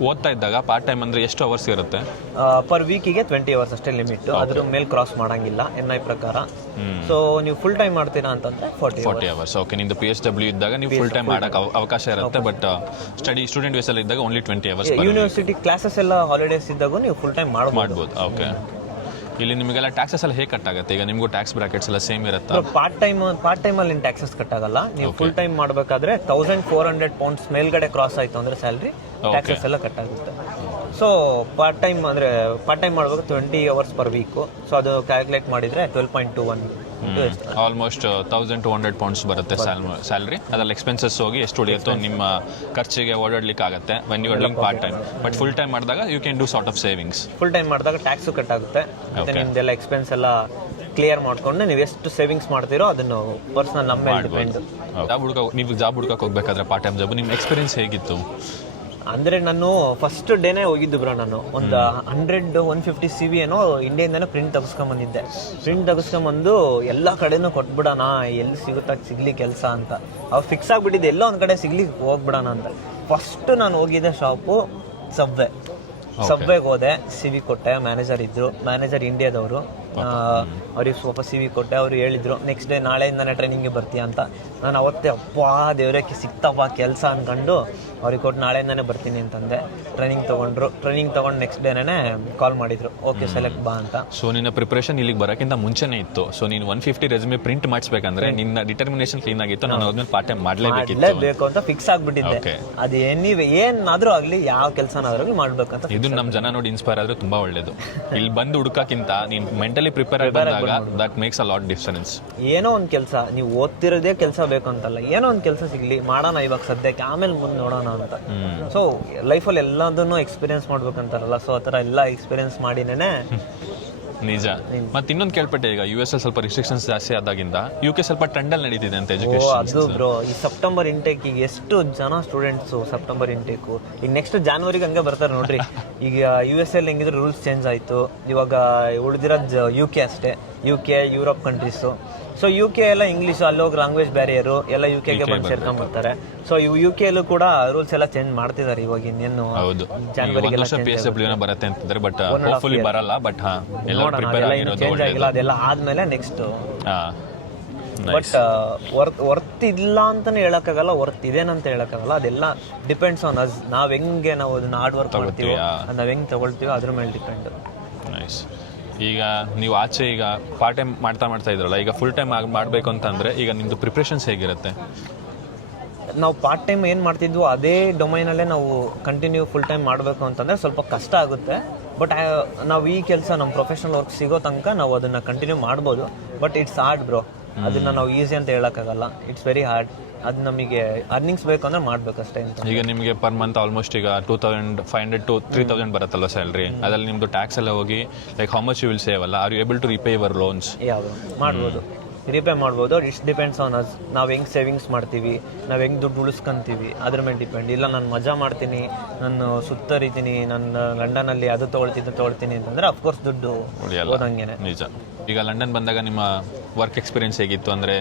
ಓದ್ತಾ ಇದ್ದಾಗ ಪಾರ್ಟ್ ಟೈಮ್ ಅಂದ್ರೆ ಎಷ್ಟು ಅವರ್ಸ್ ಇರುತ್ತೆ? ಪರ್ ವೀಕಿಗೆ 20 ಅವರ್ಸ್ ಅಷ್ಟೇ ಲಿಮಿಟ್, ಅದ್ರ ಮೇಲೆ ಕ್ರಾಸ್ ಮಾಡಂಗಿಲ್ಲ NI ಪ್ರಕಾರ. ಸೊ ನೀವು ಫುಲ್ ಟೈಮ್ ಮಾಡ್ತೀರಾ ಅಂತಂದ್ರೆ 40 ಅವರ್ಸ್. ಓಕೆ. ನಿಮ್ದು PSW ಇದ್ದಾಗ ನೀವು ಫುಲ್ ಟೈಮ್ ಮಾಡಕ್ಕೆ ಅವಕಾಶ ಇರುತ್ತೆ, ಬಟ್ ಸ್ಟೂಡೆಂಟ್ ವೀಸಲ್ಲಿ ಇದ್ದಾಗ ಓನ್ಲಿ 20 ಅವರ್ಸ್. ಯೂನಿವರ್ಸಿಟಿ ಕ್ಲಾಸಸ್ ಎಲ್ಲ ಹಾಲಿಡೇಸ್ ಇದ್ದಾಗ ನೀವು ಫುಲ್ ಟೈಮ್ ಮಾಡ್ಬೋದು. ಓಕೆ. ಇಲ್ಲಿ ನಿಮಗೆಲ್ಲ ಟ್ಯಾಕ್ಸಸ್ ಎಲ್ಲ ಹೇಗೆ ಕಟ್ ಆಗುತ್ತೆ? ಈಗ ನಿಮಗೂ ಟ್ಯಾಕ್ಸ್ ಬ್ರಾಕೆಟ್ಸ್ ಎಲ್ಲ ಸೇಮ್ ಇರುತ್ತಾ? ಪಾರ್ಟ್ ಟೈಮ್ ಅಲ್ಲಿ ಟ್ಯಾಕ್ಸಸ್ ಕಟ್ ಆಗಲ್ಲ. ನೀವು ಫುಲ್ ಟೈಮ್ ಮಾಡಬೇಕಾದ್ರೆ 1400 ಪೌಂಡ್ಸ್ ಮೇಲ್ಗಡೆ ಕ್ರಾಸ್ ಆಯ್ತು ಅಂದ್ರೆ ಸ್ಯಾಲ್ರಿ ಟ್ಯಾಕ್ಸಸ್ ಎಲ್ಲ ಕಟ್ ಆಗುತ್ತೆ. ಸೊ ಪಾರ್ಟ್ ಟೈಮ್ ಮಾಡಬೇಕು 20 ಅವರ್ಸ್ ಪರ್ ವೀಕು. ಸೊ ಅದು ಕ್ಯಾಲ್ಕುಲೇಟ್ ಮಾಡಿದ್ರೆ 12.21 ಆಲ್ಮೋಸ್ಟ್ 1200 ಪೌಂಡ್ಸ್ ಬರುತ್ತೆ ಸ್ಯಾಲ್ರಿ. ಅದ್ರಲ್ಲಿ ಎಕ್ಸ್ಪೆನ್ಸಸ್ ಹೋಗಿ ಎಷ್ಟು ಉಳಿಯುತ್ತೋ ನಿಮ್ಮ ಖರ್ಚಿಗೆ ಓಡಾಡ್ಲಿಕ್ಕೆ ಆಗುತ್ತೆ when you are doing part time. But full time ಮಾಡಿದಾಗ you can do sort of savings. Full time ಮಾಡಿದಾಗ ಟ್ಯಾಕ್ಸು ಕಟ್ ಆಗುತ್ತೆ, ಮತ್ತೆ ನಿಮ್ದೆಲ್ಲ ಎಕ್ಸ್ಪೆನ್ಸ್ ಎಲ್ಲ ಕ್ಲಿಯರ್ ಮಾಡ್ಕೊಂಡು ನೀವು ಎಷ್ಟು ಸೇವಿಂಗ್ಸ್ ಮಾಡ್ತೀರೋ ಅದನ್ನು ಪರ್ಸನಲ್ ನಮ್ಮ ಮೇಲೆ ಡಿಪೆಂಡ್. ನೀವು ಜಾಬ್ ಹುಡುಕಕ್ಕೆ ಹೋಗ್ಬೇಕಾದ್ರೆ ಪಾರ್ಟ್ ಟೈಮ್ ಜಾಬ್ ನಿಮ್ಮ ಎಕ್ಸ್ಪೀರಿಯನ್ಸ್ ಹೇಗಿತ್ತು? ಅಂದರೆ ನಾನು ಫಸ್ಟ್ ಡೇನೇ ಹೋಗಿದ್ದು ಬ್ರೋ. ನಾನು ಒಂದು 100-150 CV ಏನೋ ಇಂಡಿಯಾದಿಂದನೇ ಪ್ರಿಂಟ್ ತೆಗೆಸ್ಕೊಂಬಂದಿದ್ದೆ. ಪ್ರಿಂಟ್ ತೆಗೆಸ್ಕೊಂಬಂದು ಎಲ್ಲ ಕಡೆನೂ ಕೊಟ್ಬಿಡೋಣ, ಎಲ್ಲಿ ಸಿಗುತ್ತಾ ಸಿಗ್ಲಿ ಕೆಲಸ ಅಂತ. ಅವ್ರು ಫಿಕ್ಸ್ ಆಗಿಬಿಟ್ಟಿದ್ದೆ ಎಲ್ಲ ಒಂದು ಕಡೆ ಸಿಗ್ಲಿಕ್ಕೆ ಹೋಗ್ಬಿಡೋಣ ಅಂತ. ಫಸ್ಟ್ ನಾನು ಹೋಗಿದ್ದೆ ಶಾಪು ಸಬ್ವೆಗೆ ಹೋದೆ, CV ಕೊಟ್ಟೆ. ಮ್ಯಾನೇಜರ್ ಇಂಡಿಯಾದವರು. ಅವ್ರಿಗೆ ಸ್ವಲ್ಪ CV ಕೊಟ್ಟೆ. ಅವರು ಹೇಳಿದ್ರು ನೆಕ್ಸ್ಟ್ ಡೇ ನಾಳೆಯಿಂದನೇ ಟ್ರೈನಿಂಗ್ಗೆ ಬರ್ತೀಯ ಅಂತ. ನಾನು ಅವತ್ತೇ ದೇವ್ರಕ್ಕೆ ಸಿಕ್ತಪ್ಪ ಕೆಲಸ ಅಂದ್ಕೊಂಡು ಅವ್ರಿಗೆ ಕೊಟ್ಟು ನಾಳೆಯಿಂದನೇ ಬರ್ತೀನಿ ಅಂತಂದೆ. ಟ್ರೈನಿಂಗ್ ತೊಗೊಂಡು ನೆಕ್ಸ್ಟ್ ಡೇನೇ ಕಾಲ್ ಮಾಡಿದ್ರು, ಓಕೆ ಸೆಲೆಕ್ಟ್ ಬಾ ಅಂತ. ಸೊ ನಿನ್ನ ಪ್ರಿಪ್ರೇಷನ್ ಇಲ್ಲಿಗೆ ಬರೋಕ್ಕಿಂತ ಮುಂಚೆನೇ ಇತ್ತು. ಸೊ ನೀನು 150 ರೆಸ್ಯೂಮೆ ಪ್ರಿಂಟ್ ಮಾಡಿಸ್ಬೇಕಂದ್ರೆ ನಿನ್ನ ಡಿಟರ್ಮಿನೇಷನ್ ಕ್ಲೀನ್ ಆಗಿತ್ತು. ನಾನು ಅದ್ಮೇಲೆ ಪಾರ್ಟ್ ಟೈಮ್ ಮಾಡಲೇಬೇಕು ಅಂತ ಫಿಕ್ಸ್ ಆಗ್ಬಿಟ್ಟಿದ್ದೆ. ಅದು ಏನಾದ್ರೂ ಆಗಲಿ, ಯಾವ ಕೆಲಸನಾದ್ರೂ ಮಾಡ್ಬೇಕಂತ. ಇದು ನಮ್ಮ ಜನ ನೋಡಿ ಇನ್ಸ್ಪೈರ್ ಆದ್ರೆ ತುಂಬಾ ಒಳ್ಳೇದು. ಇಲ್ಲಿ ಬಂದು ಹುಡುಕಕ್ಕಿಂತ ನೀನು ಮೆಂಟಲಿ ಪ್ರಿಪೇರ್ ಆದಾಗ that makes a lot difference. ಏನೋ ಒಂದು ಕೆಲಸ, ನೀವು ಓದ್ತಿರೋದೇ ಕೆಲಸ ಬೇಕು ಅಂತಲ್ಲ, ಏನೋ ಒಂದು ಕೆಲಸ ಸಿಗ್ಲಿ ಮಾಡೋಣ ಇವಾಗ ಸದ್ಯಕ್ಕೆ, ಆಮೇಲೆ ಮುಂದೆ ನೋಡೋಣ ಅಂತ. ಸೊ ಲೈಫಲ್ಲಿ ಎಲ್ಲದನ್ನು ಎಕ್ಸ್ಪೀರಿಯನ್ಸ್ ಮಾಡ್ಬೇಕಂತಾರಲ್ಲ, ಸೊ ಆ ಥರ ಎಲ್ಲ ಎಕ್ಸ್ಪೀರಿಯನ್ಸ್ ಮಾಡಿನೇ. ನಿಜ. ಮತ್ತೆ ಇನ್ನೊಂದು ಕೇಳ್ಪಟ್ಟೆ, ಈಗ US ಸ್ವಲ್ಪ ರಿಸ್ಟ್ರಿಕ್ಷನ್ಸ್ ಜಾಸ್ತಿ ಆದಾಗಿಂದ UK ಸ್ವಲ್ಪ ಟ್ರೆಂಡಲ್ಲಿ ನಡೀತಿದೆ ಅಂತ ಎಜುಕೇಶನ್. ಅದು ಬ್ರೋ, ಈ ಸೆಪ್ಟೆಂಬರ್ ಇಂಟೇಕ್ ಈಗ ಎಷ್ಟು ಜನ ಸ್ಟೂಡೆಂಟ್ಸು ಸೆಪ್ಟೆಂಬರ್ ಇಂಟೇಕು ಈಗ ನೆಕ್ಸ್ಟ್ ಜಾನ್ವರಿಗೆ ಹಂಗೆ ಬರ್ತಾರೆ ನೋಡ್ರಿ. ಈಗ US ಅಲ್ಲಿ ಹೆಂಗಿದ್ರೆ ರೂಲ್ಸ್ ಚೇಂಜ್ ಆಯಿತು. ಇವಾಗ ಉಳಿದಿರೋದು UK ಅಷ್ಟೇ, UK Europe countries. So UK ಎಲ್ಲ ಇಂಗ್ಲೀಷ್, ಅಲ್ಲೋಗಿ ಲ್ಯಾಂಗ್ವೇಜ್ ಬ್ಯಾರಿಯರು ಎಲ್ಲ UKಗೆ ಬಂದು ಸೇರ್ಕೊಂಡ್ಬರ್ತಾರೆ. ಸೊ UK ಅಲ್ಲೂ ಕೂಡ ರೂಲ್ಸ್ ಎಲ್ಲ ಚೇಂಜ್ ಮಾಡ್ತಿದ್ದಾರೆ ಇವಾಗ. ಇನ್ನೇನು ಜಾನ್ವರಿಗೆ ಬರುತ್ತೆ ಅಂತಂದ್ರೆ, ಬಟ್ ಹೋಪ್ಫುಲಿ ಬರಲ್ಲ. ಬಟ್ ಚೇಂಜ್ ಆಗಿಲ್ಲ, ಅದೆಲ್ಲ ಆದ್ಮೇಲೆ ನೆಕ್ಸ್ಟ್. ಬಟ್ ವರ್ತ್ ಇಲ್ಲ ಅಂತಾನೆ ಹೇಳಕ್ಕಾಗಲ್ಲ, ವರ್ತ್ ಇದೇನಂತ ಹೇಳಕ್ಕಾಗಲ್ಲ. ಅದೆಲ್ಲ ಡಿಪೆಂಡ್ಸ್ ಆನ್ ಅಸ್. ನಾವು ಅದನ್ನ ಹಾರ್ಡ್ ವರ್ಕ್ ಮಾಡ್ತೀವಿ, ನಾವು ಹೆಂಗ್ ತಗೊಳ್ತೀವೋ ಅದ್ರ ಮೇಲೆ ಡಿಪೆಂಡ್. ನೈಸ್. ಈಗ ನೀವು ಆಚೆ ಈಗ ಪಾರ್ಟ್ ಟೈಮ್ ಮಾಡ್ತಾ ಇದ್ರಲ್ಲ, ಈಗ ಫುಲ್ ಟೈಮ್ ಮಾಡಬೇಕು ಅಂತಂದ್ರೆ ಈಗ ನಿಮ್ದು ಪ್ರಿಪ್ರೇಷನ್ಸ್ ಹೇಗಿರುತ್ತೆ? ನಾವು ಪಾರ್ಟ್ ಟೈಮ್ ಏನು ಮಾಡ್ತಿದ್ವು ಅದೇ ಡೊಮೈನಲ್ಲೇ ನಾವು ಕಂಟಿನ್ಯೂ ಫುಲ್ ಟೈಮ್ ಮಾಡಬೇಕು ಅಂತಂದರೆ ಸ್ವಲ್ಪ ಕಷ್ಟ ಆಗುತ್ತೆ. ಬಟ್ ನಾವು ಈ ಕೆಲಸ ನಮ್ಮ ಪ್ರೊಫೆಷನಲ್ ವರ್ಕ್ ಸಿಗೋ ತನಕ ನಾವು ಅದನ್ನು ಕಂಟಿನ್ಯೂ ಮಾಡ್ಬೋದು. ಬಟ್ ಇಟ್ಸ್ ಹಾರ್ಡ್ ಬ್ರೋ, ಅದನ್ನು ನಾವು ಈಸಿ ಅಂತ ಹೇಳೋಕ್ಕಾಗಲ್ಲ. It's very hard. ಅದು ನಮಗೆ ಅರ್ನಿಂಗ್ಸ್ ಬೇಕು ಅಂದರೆ ಮಾಡಬೇಕಷ್ಟೇ ಅಂತ. ಈಗ ನಿಮಗೆ ಪರ್ ಮಂತ್ ಆಲ್ಮೋಸ್ಟ್ ಈಗ 2500 to 3000 ಬರುತ್ತಲ್ಲ ಸ್ಯಾಲ್ರಿ, ಅದ್ರಲ್ಲಿ ನಿಮ್ಮದು ಟ್ಯಾಕ್ಸ್ ಎಲ್ಲ ಹೋಗಿ like how much you will save ಅಲ್ಲ, are you able to repay your loans? ಯಾವುದು ಮಾಡ್ಬೋದು, ರಿಪೇ ಮಾಡ್ಬೋದು. It's depends on us. ನಾವು ಹೆಂಗೆ ಸೇವಿಂಗ್ಸ್ ಮಾಡ್ತೀವಿ, ನಾವು ಹೆಂಗೆ ದುಡ್ಡು ಉಳಿಸ್ಕೊಂತೀವಿ ಅದ್ರ ಮೇಲೆ ಡಿಪೆಂಡ್. ಇಲ್ಲ ನಾನು ಮಜಾ ಮಾಡ್ತೀನಿ, ನಾನು ಸುತ್ತರಿತೀನಿ, ನಾನು ಲಂಡನಲ್ಲಿ ಅದು ತೊಗೊಳ್ತೀನಿ ಅಂತಂದರೆ ಅಫ್ಕೋರ್ಸ್ ದುಡ್ಡು ಹೋದಂಗೆ. ನಿಜ. ಈಗ ಲಂಡನ್ ಬಂದಾಗ ನಿಮ್ಮ ವರ್ಕ್ ಎಕ್ಸ್ಪೀರಿಯನ್ಸ್ ಹೇಗಿತ್ತು? ಅಂದರೆ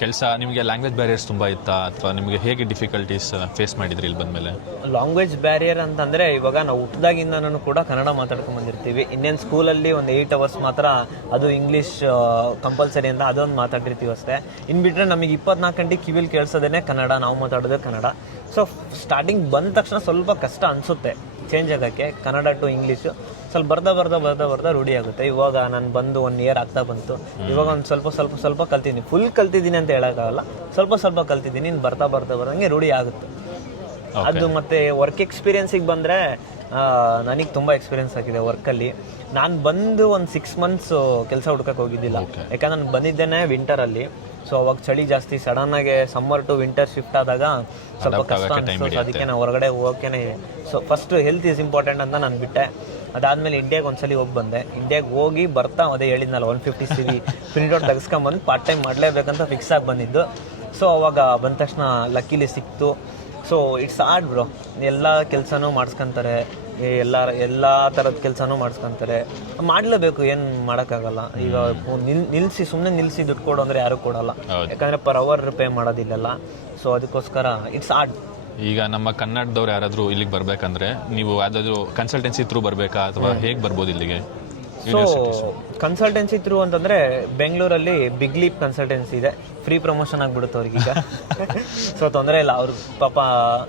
ಕೆಲಸ ನಿಮಗೆ ಲ್ಯಾಂಗ್ವೇಜ್ ಬ್ಯಾರಿಯರ್ಸ್ ತುಂಬ ಇತ್ತಾ, ಅಥವಾ ನಿಮಗೆ ಹೇಗೆ ಡಿಫಿಕಲ್ಟೀಸ್ ಫೇಸ್ ಮಾಡಿದ್ರಿ ಇಲ್ಲಿ ಬಂದಮೇಲೆ? ಲ್ಯಾಂಗ್ವೇಜ್ ಬ್ಯಾರಿಯರ್ ಅಂತಂದರೆ ಇವಾಗ ನಾವು ಹುಟ್ಟಿದಾಗಿಂದನೂ ಕೂಡ ಕನ್ನಡ ಮಾತಾಡ್ಕೊಂಡು ಬಂದಿರ್ತೀವಿ. ಇನ್ನೇನು ಸ್ಕೂಲಲ್ಲಿ ಒಂದು 8 hours ಮಾತ್ರ ಅದು ಇಂಗ್ಲೀಷ್ ಕಂಪಲ್ಸರಿ ಅಂತ ಅದೊಂದು ಮಾತಾಡಿರ್ತೀವಿ ಅಷ್ಟೇ. ಇನ್ನು ಬಿಟ್ಟರೆ ನಮಗೆ 24 ಗಂಟೆ ಕಿವಿಲಿ ಕೇಳಿಸೋದೇ ಕನ್ನಡ, ನಾವು ಮಾತಾಡೋದೇ ಕನ್ನಡ. ಸೊ ಸ್ಟಾರ್ಟಿಂಗ್ ಬಂದ ತಕ್ಷಣ ಸ್ವಲ್ಪ ಕಷ್ಟ ಅನಿಸುತ್ತೆ ಚೇಂಜ್ ಆಗೋಕ್ಕೆ ಕನ್ನಡ ಟು ಇಂಗ್ಲೀಷು. ಸ್ವಲ್ಪ ಬರ್ತಾ ರೂಢಿ ಆಗುತ್ತೆ. ಇವಾಗ ನಾನು ಬಂದು 1 year ಆಗ್ತಾ ಬಂತು. ಇವಾಗ ಒಂದು ಸ್ವಲ್ಪ ಕಲ್ತಿದ್ದೀನಿ. ಫುಲ್ ಕಲ್ತಿದ್ದೀನಿ ಅಂತ ಹೇಳೋಕ್ಕಾಗಲ್ಲ, ಸ್ವಲ್ಪ ಕಲ್ತಿದ್ದೀನಿ. ಇನ್ನು ಬರ್ದಂಗೆ ರೂಢಿ ಆಗುತ್ತೆ ಅದು. ಮತ್ತು ವರ್ಕ್ ಎಕ್ಸ್ಪೀರಿಯನ್ಸಿಗೆ ಬಂದರೆ ನನಗೆ ತುಂಬ ಎಕ್ಸ್ಪೀರಿಯನ್ಸ್ ಆಗಿದೆ ವರ್ಕಲ್ಲಿ. ನಾನು ಬಂದು ಒಂದು 6 months ಕೆಲಸ ಹುಡ್ಕಕ್ಕೆ ಹೋಗಿದ್ದಿಲ್ಲ. ಯಾಕಂದ್ರೆ ನಾನು ಬಂದಿದ್ದೇನೆ ವಿಂಟರಲ್ಲಿ. ಸೊ ಅವಾಗ ಚಳಿ ಜಾಸ್ತಿ, ಸಡನ್ನಾಗಿ ಸಮ್ಮರ್ ಟು ವಿಂಟರ್ ಶಿಫ್ಟ್ ಆದಾಗ ಸ್ವಲ್ಪ ಕಷ್ಟ ಅನಿಸ್ತು. ಅದಕ್ಕೆ ನಾವು ಹೊರಗಡೆ ಹೋಗೋಕ್ಕೇ so first health is important ಅಂತ ನಾನು ಬಿಟ್ಟೆ. ಅದಾದಮೇಲೆ ಇಂಡಿಯಾಗೆ ಒಂದ್ಸಲಿ ಹೋಗಿ ಬಂದೆ. ಇಂಡಿಯಾಗೆ ಹೋಗಿ ಬರ್ತಾ ಅದೇ ಹೇಳಿದ್ನಲ್ಲ 150 CV ಪ್ರಿಂಟ್ ಔಟ್ ತೆಗೆಸ್ಕೊಂಬಂದು ಪಾರ್ಟ್ ಟೈಮ್ ಮಾಡಲೇಬೇಕಂತ ಫಿಕ್ಸ್ ಆಗಿ ಬಂದಿದ್ದು. ಸೊ ಅವಾಗ ಬಂದ ತಕ್ಷಣ ಲಕ್ಕಿಲಿ ಸಿಕ್ತು. So it's hard bro. ಎಲ್ಲ ಕೆಲಸನೂ ಮಾಡಿಸ್ಕೊಂತಾರೆ, ಎಲ್ಲ ಥರದ ಕೆಲಸನೂ ಮಾಡಿಸ್ಕೊಂತಾರೆ, ಮಾಡಲೇಬೇಕು, ಏನು ಮಾಡೋಕ್ಕಾಗಲ್ಲ. ಈಗ ಸುಮ್ಮನೆ ನಿಲ್ಲಿಸಿ ದುಡ್ಡು ಕೊಡು ಅಂದರೆ ಯಾರೂ ಕೊಡೋಲ್ಲ, ಯಾಕಂದರೆ ಪರ್ ಅವರ್ ಪೇ ಮಾಡೋದಿಲ್ಲಲ್ಲ. ಸೊ ಅದಕ್ಕೋಸ್ಕರ ಇಟ್ಸ್ ಹಾರ್ಡ್. ಈಗ ನಮ್ಮ ಕನ್ನಡದವ್ರು ಯಾರಾದರೂ ಇಲ್ಲಿಗೆ ಬರಬೇಕಂದ್ರೆ ನೀವು ಯಾವುದಾದ್ರೂ ಕನ್ಸಲ್ಟೆನ್ಸಿ ಥ್ರೂ ಬರಬೇಕಾ, ಅಥವಾ ಹೇಗೆ ಬರ್ಬೋದು ಇಲ್ಲಿಗೆ? ಸೊ ಕನ್ಸಲ್ಟೆನ್ಸಿ ಥ್ರೂ ಅಂತಂದರೆ ಬೆಂಗಳೂರಲ್ಲಿ ಬಿಗ್ ಲೀಪ್ ಕನ್ಸಲ್ಟೆನ್ಸಿ ಇದೆ. ಫ್ರೀ ಪ್ರಮೋಷನ್ ಆಗಿಬಿಡುತ್ತೆ ಅವ್ರಿಗೀಗ. ಸೊ ತೊಂದರೆ ಇಲ್ಲ. ಅವ್ರು ಪಾಪ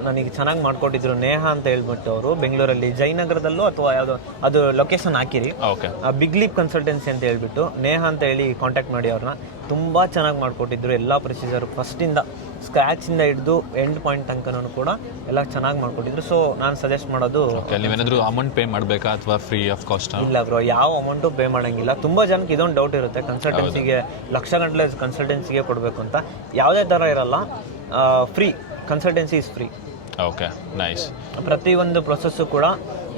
ನನಗೆ ಚೆನ್ನಾಗಿ ಮಾಡಿಕೊಟ್ಟಿದ್ರು. ನೇಹಾ ಅಂತ ಹೇಳ್ಬಿಟ್ಟು ಅವರು ಬೆಂಗಳೂರಲ್ಲಿ ಜಯನಗರದಲ್ಲೂ ಅಥವಾ ಯಾವುದೋ ಅದು ಲೊಕೇಶನ್ ಹಾಕಿರಿ, ಬಿಗ್ ಲೀಪ್ ಕನ್ಸಲ್ಟೆನ್ಸಿ ಅಂತ ಹೇಳ್ಬಿಟ್ಟು ನೇಹಾ ಅಂತ ಹೇಳಿ ಕಾಂಟ್ಯಾಕ್ಟ್ ಮಾಡಿ ಅವ್ರನ್ನ. ತುಂಬ ಚೆನ್ನಾಗಿ ಮಾಡಿಕೊಟ್ಟಿದ್ರು. ಎಲ್ಲ ಪ್ರೊಸೀಜರ್ ಫಸ್ಟಿಂದ ಸ್ಕ್ರ್ಯಾಚಿಂದ ಹಿಡಿದು ಎಂಡ್ ಪಾಯಿಂಟ್ ತನಕನೂ ಕೂಡ ಎಲ್ಲ ಚೆನ್ನಾಗಿ ಮಾಡಿಕೊಟ್ಟಿದ್ರು. ಸೊ ನಾನು ಸಜೆಸ್ಟ್ ಮಾಡೋದು, ನೀವೇನಾದರೂ ಅಮೌಂಟ್ ಪೇ ಮಾಡಬೇಕಾ ಅಥವಾ ಫ್ರೀ ಆಫ್ ಕಾಸ್ಟ್? ಇಲ್ಲ ಬ್ರೋ, ಯಾವ ಅಮೌಂಟು ಪೇ ಮಾಡೋಂಗಿಲ್ಲ. ತುಂಬ ಜನಕ್ಕೆ ಇದೊಂದು ಡೌಟ್ ಇರುತ್ತೆ, ಕನ್ಸಲ್ಟೆನ್ಸಿಗೆ ಲಕ್ಷ ಗಂಟಲೆ ಕನ್ಸಲ್ಟೆನ್ಸಿಗೆ ಕೊಡಬೇಕು ಅಂತ. ಯಾವುದೇ ಥರ ಇರಲ್ಲ, free. Consultancy is free. Okay, nice. ಪ್ರತಿಯೊಂದು ಪ್ರೊಸೆಸ್ಸು ಕೂಡ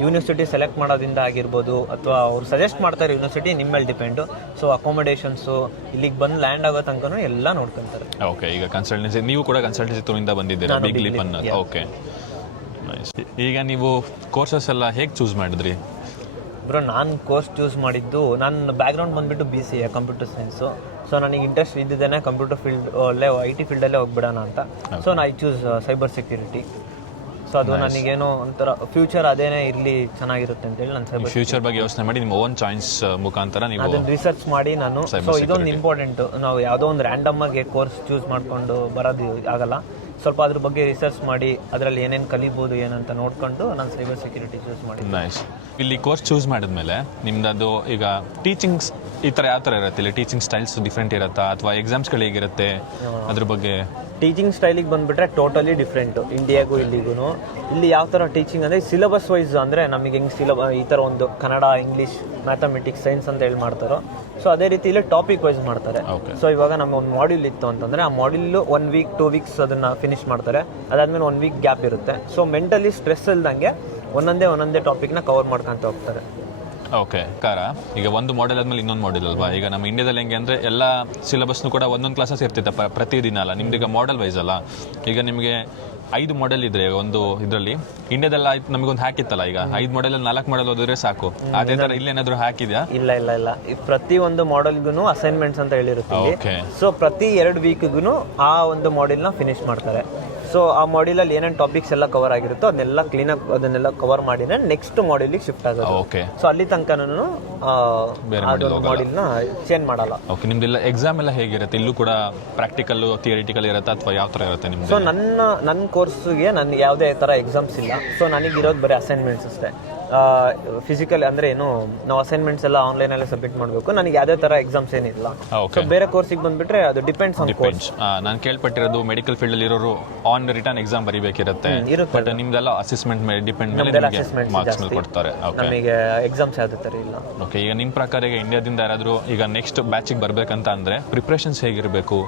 ಯೂನಿವರ್ಸಿಟಿ ಸೆಲೆಕ್ಟ್ ಮಾಡೋದ್ರಿಂದ ಆಗಿರ್ಬೋದು, ಅಥವಾ ಅವ್ರು ಸಜೆಸ್ಟ್ ಮಾಡ್ತಾರೆ ಯೂನಿವರ್ಸಿಟಿ, ನಿಮ್ಮ ಮೇಲೆ ಡಿಪೆಂಡು. ಸೊ ಅಕಾಮಿಡೇಷನ್ಸು, ಇಲ್ಲಿಗೆ ಬಂದು ಲ್ಯಾಂಡ್ ಆಗೋ ತನಕ ಎಲ್ಲ ನೋಡ್ಕೊತಾರೆ. ಓಕೆ, ಈಗ ಕನ್ಸಲ್ಟೆನ್ಸಿ ನೀವು ಕೂಡ ಕನ್ಸಲ್ಟೆನ್ಸಿ ಥ್ರೂಯಿಂದ ಬಂದಿದ್ದೀರಾ ಬಿಗ್ ಲೀಪ್ ಅನ್ನೋದು? Okay, nice. ಈಗ ನೀವು ಕೋರ್ಸಸ್ ಎಲ್ಲ ಹೇಗೆ ಚೂಸ್ ಮಾಡಿದ್ರಿ? ಬ್ರೋ, ನಾನು ಕೋರ್ಸ್ ಚೂಸ್ ಮಾಡಿದ್ದು, ನನ್ನ ಬ್ಯಾಕ್ಗ್ರೌಂಡ್ ಬಂದುಬಿಟ್ಟು BCA ಕಂಪ್ಯೂಟರ್ ಸೈನ್ಸು. ಸೊ ನನಗೆ ಇಂಟ್ರೆಸ್ಟ್ ಇದ್ದಿದ್ದೇನೆ ಕಂಪ್ಯೂಟರ್ ಫೀಲ್ಡ್, ಒಳ್ಳೆ IT ಫೀಲ್ಡಲ್ಲೇ ಹೋಗ್ಬಿಡೋಣ ಅಂತ. So I choose cyber security. So ಅದು ನನಗೇನೋ ಒಂಥರ ಫ್ಯೂಚರ್ ಅದೇನೇ ಇರಲಿ ಚೆನ್ನಾಗಿರುತ್ತೆ ಅಂತೇಳಿ ನಾನು ಸೈಬರ್ ಫ್ಯೂಚರ್ ಬಗ್ಗೆ ಯೋಚನೆ ಮಾಡಿ ನಿಮ್ಮ ಓನ್ ಚಾಯ್ಸ್ ಮುಖಾಂತರ ನೀವು ಅದನ್ನು ರಿಸರ್ಚ್ ಮಾಡಿ ನಾನು. ಸೊ ಇದೊಂದು ಇಂಪಾರ್ಟೆಂಟು. ನಾವು ಯಾವುದೋ ಒಂದು ರ್ಯಾಂಡಮ್ ಆಗಿ ಕೋರ್ಸ್ ಚೂಸ್ ಮಾಡಿಕೊಂಡು ಬರೋದು ಆಗಲ್ಲ. ಸ್ವಲ್ಪ ಅದ್ರ ಬಗ್ಗೆ ರಿಸರ್ಚ್ ಮಾಡಿ ಅದರಲ್ಲಿ ಏನೇನು ಕಲಿಬೋದು ಏನಂತ ನೋಡ್ಕೊಂಡು ನಾನು ಸೈಬರ್ ಸೆಕ್ಯೂರಿಟಿ ಚೂಸ್ ಮಾಡಿ. ನೈಸ್. ಇಲ್ಲಿ ಕೋರ್ಸ್ ಚೂಸ್ ಮಾಡಿದ್ಮೇಲೆ ನಿಮ್ದು ಈಗ ಟೀಚಿಂಗ್ಸ್ ಈ ಥರ ಯಾವ ಥರ ಇರುತ್ತೆ? ಇಲ್ಲಿ ಟೀಚಿಂಗ್ ಸ್ಟೈಲ್ಸ್ ಡಿಫ್ರೆಂಟ್ ಇರುತ್ತಾ, ಅಥವಾ ಎಕ್ಸಾಮ್ಸ್ಗಳು ಹೇಗಿರುತ್ತೆ ಅದ್ರ ಬಗ್ಗೆ? ಟೀಚಿಂಗ್ ಸ್ಟೈಲಿಗೆ ಬಂದುಬಿಟ್ರೆ ಟೋಟಲಿ ಡಿಫ್ರೆಂಟು ಇಂಡಿಯಾಗೂ ಇಲ್ಲಿಗೂ. ಇಲ್ಲಿ ಯಾವ ಥರ ಟೀಚಿಂಗ್ ಅಂದರೆ ಸಿಲೆಬಸ್ ವೈಸ್, ಅಂದರೆ ನಮಗೆ ಹೆಂಗೆ ಈ ಥರ ಒಂದು ಕನ್ನಡ, ಇಂಗ್ಲೀಷ್, ಮ್ಯಾಥಮೆಟಿಕ್ಸ್, ಸೈನ್ಸ್ ಅಂತ ಹೇಳಿ ಮಾಡ್ತಾರೋ, ಸೊ ಅದೇ ರೀತಿ ಇಲ್ಲಿ ಟಾಪಿಕ್ ವೈಸ್ ಮಾಡ್ತಾರೆ. ಸೊ ಇವಾಗ ನಮ್ಮ ಒಂದು ಮಾಡ್ಯೂಲ್ ಇತ್ತು ಅಂತಂದರೆ ಆ ಮಾಡ್ಯೂಲು 1 week 2 weeks ಅದನ್ನು ಫಿನಿಷ್ ಮಾಡ್ತಾರೆ. ಅದಾದಮೇಲೆ 1 week ಗ್ಯಾಪ್ ಇರುತ್ತೆ. ಸೊ ಮೆಂಟಲಿ ಸ್ಟ್ರೆಸ್ ಇಲ್ದಂಗೆ ಒಂದೊಂದೇ ಟಾಪಿಕ್ನ ಕವರ್ ಮಾಡ್ಕೊತ ಹೋಗ್ತಾರೆ. ಓಕೆ. ಈಗ ಒಂದು ಮಾಡೆಲ್ ಆದಮೇಲೆ ಇನ್ನೊಂದು ಮಾಡೆಲ್ ಅಲ್ವಾ? ಈಗ ನಮ್ಮ ಇಂಡಿಯಾದಲ್ಲಿ ಹೆಂಗೆ ಅಂದರೆ ಎಲ್ಲ ಸಿಲೆಬಸ್ನು ಕೂಡ ಒಂದೊಂದು ಕ್ಲಾಸಸ್ ಇರ್ತಿತ್ತು ಪ್ರತಿದಿನ ಅಲ್ಲ. ನಿಮ್ದು ಈಗ ಮಾಡೆಲ್ ವೈಸ್ ಅಲ್ಲ. ಈಗ ನಿಮಗೆ 5 ಮಾಡೆಲ್ ಇದ್ರೆ ಒಂದು ಇದರಲ್ಲಿ ಇಂಡಿಯಾದಲ್ಲ ನಮಗೊಂದು ಹಾಕಿತ್ತಲ್ಲ, ಈಗ 5 ಮಾಡೆಲಲ್ಲಿ 4 ಮಾಡೆಲ್ ಓದಿದ್ರೆ ಸಾಕು. ಅದೇ ಥರ ಇಲ್ಲಿ ಏನಾದರೂ ಹಾಕಿದ್ಯಾ? ಇಲ್ಲ. ಪ್ರತಿ ಒಂದು ಮಾಡೆಲ್ಗೂ ಅಸೈನ್ಮೆಂಟ್ಸ್ ಅಂತ ಹೇಳಿರುತ್ತೆ. ಸೊ ಪ್ರತಿ 2 weekಗೂ ಆ ಒಂದು ಮಾಡೆಲ್ನ ಫಿನಿಶ್ ಮಾಡ್ತಾರೆ. ಸೊ ಆ ಮಾಡ್ಯೂಲಲ್ಲಿ ಏನೇನು ಟಾಪಿಕ್ಸ್ ಎಲ್ಲ ಕವರ್ ಆಗಿರುತ್ತೋ ಅದನ್ನೆಲ್ಲ ಕ್ಲೀನಾಗಿ ಅದನ್ನೆಲ್ಲ ಕವರ್ ಮಾಡಿದ್ರೆ ನೆಕ್ಸ್ಟ್ ಮಾಡ್ಯೂಲಿಗೆ ಶಿಫ್ಟ್ ಆಗೋದು. ಓಕೆ. ಸೊ ಅಲ್ಲಿ ತನಕನೂ ಮಾಡ್ಯೂಲ್ನ ಚೇಂಜ್ ಮಾಡಲ್ಲ. ಓಕೆ. ನಿಮ್ದೆಲ್ಲ ಎಕ್ಸಾಮ್ ಎಲ್ಲ ಹೇಗಿರುತ್ತೆ? ಇಲ್ಲೂ ಕೂಡ ಪ್ರಾಕ್ಟಿಕಲ್ ಥಿಯರಿಟಿಕಲ್ ಇರುತ್ತೆ ಅಥವಾ ಯಾವ ಥರ ಇರುತ್ತೆ ನಿಮ್ದು? ಸೊ ನನ್ನ ಕೋರ್ಸ್ಗೆ ನನಗೆ ಯಾವುದೇ ಥರ ಎಕ್ಸಾಮ್ಸ್ ಇಲ್ಲ. ಸೊ ನನಗಿರೋದು ಬರೀ ಅಸೈನ್ಮೆಂಟ್ಸ್ ಅಷ್ಟೇ. ಫಿಸಿಕಲ್ ಅಂದರೆ ಏನು ನಾವು ಅಸೈನ್ಮೆಂಟ್ಸ್ ಎಲ್ಲ ಆನ್ಲೈನಲ್ಲೇ ಸಬ್ಮಿಟ್ ಮಾಡಬೇಕು. ನನಗೆ ಯಾವುದೇ ಥರ ಎಕ್ಸಾಮ್ಸ್ ಏನಿಲ್ಲ. ಓಕೆ ಸೊ ಬೇರೆ ಕೋರ್ಸಿಗೆ ಬಂದುಬಿಟ್ರೆ ಅದು ಡಿಪೆಂಡ್ಸ್ ಆನ್ ಕೋರ್ಸ್. ನಾನು ಕೇಳ್ಪಟ್ಟಿರೋದು ಮೆಡಿಕಲ್ ಫೀಲ್ಡಲ್ಲಿ ಇರೋರು ಆನ್ ರಿಟರ್ನ್ ಎಕ್ಸಾಮ್ ಬರೀಬೇಕಿರುತ್ತೆ, ಇರುತ್ತೆ. ಬಟ್ ನಿಮ್ದೆಲ್ಲ ಅಸೆಸ್ಮೆಂಟ್ ಮೇಲೆ ಡಿಪೆಂಡ್ ಮೇಲೆ ಮಾರ್ಕ್ಸ್ ಮೇಲೆ ಕೊಡ್ತಾರೆ. ಓಕೆ ನಮಗೆ ಎಕ್ಸಾಮ್ಸ್ ಯಾವುದೇ ಥರ ಇಲ್ಲ. ಓಕೆ, ಈಗ ನಿಮ್ಮ ಪ್ರಕಾರ ಈಗ ಇಂಡಿಯಾದಿಂದ ಯಾರಾದರೂ ಈಗ ನೆಕ್ಸ್ಟ್ ಬ್ಯಾಚಿಗೆ ಬರಬೇಕಂತ ಅಂದರೆ ಪ್ರಿಪ್ರೇಷನ್ಸ್ ಹೇಗಿರಬೇಕು,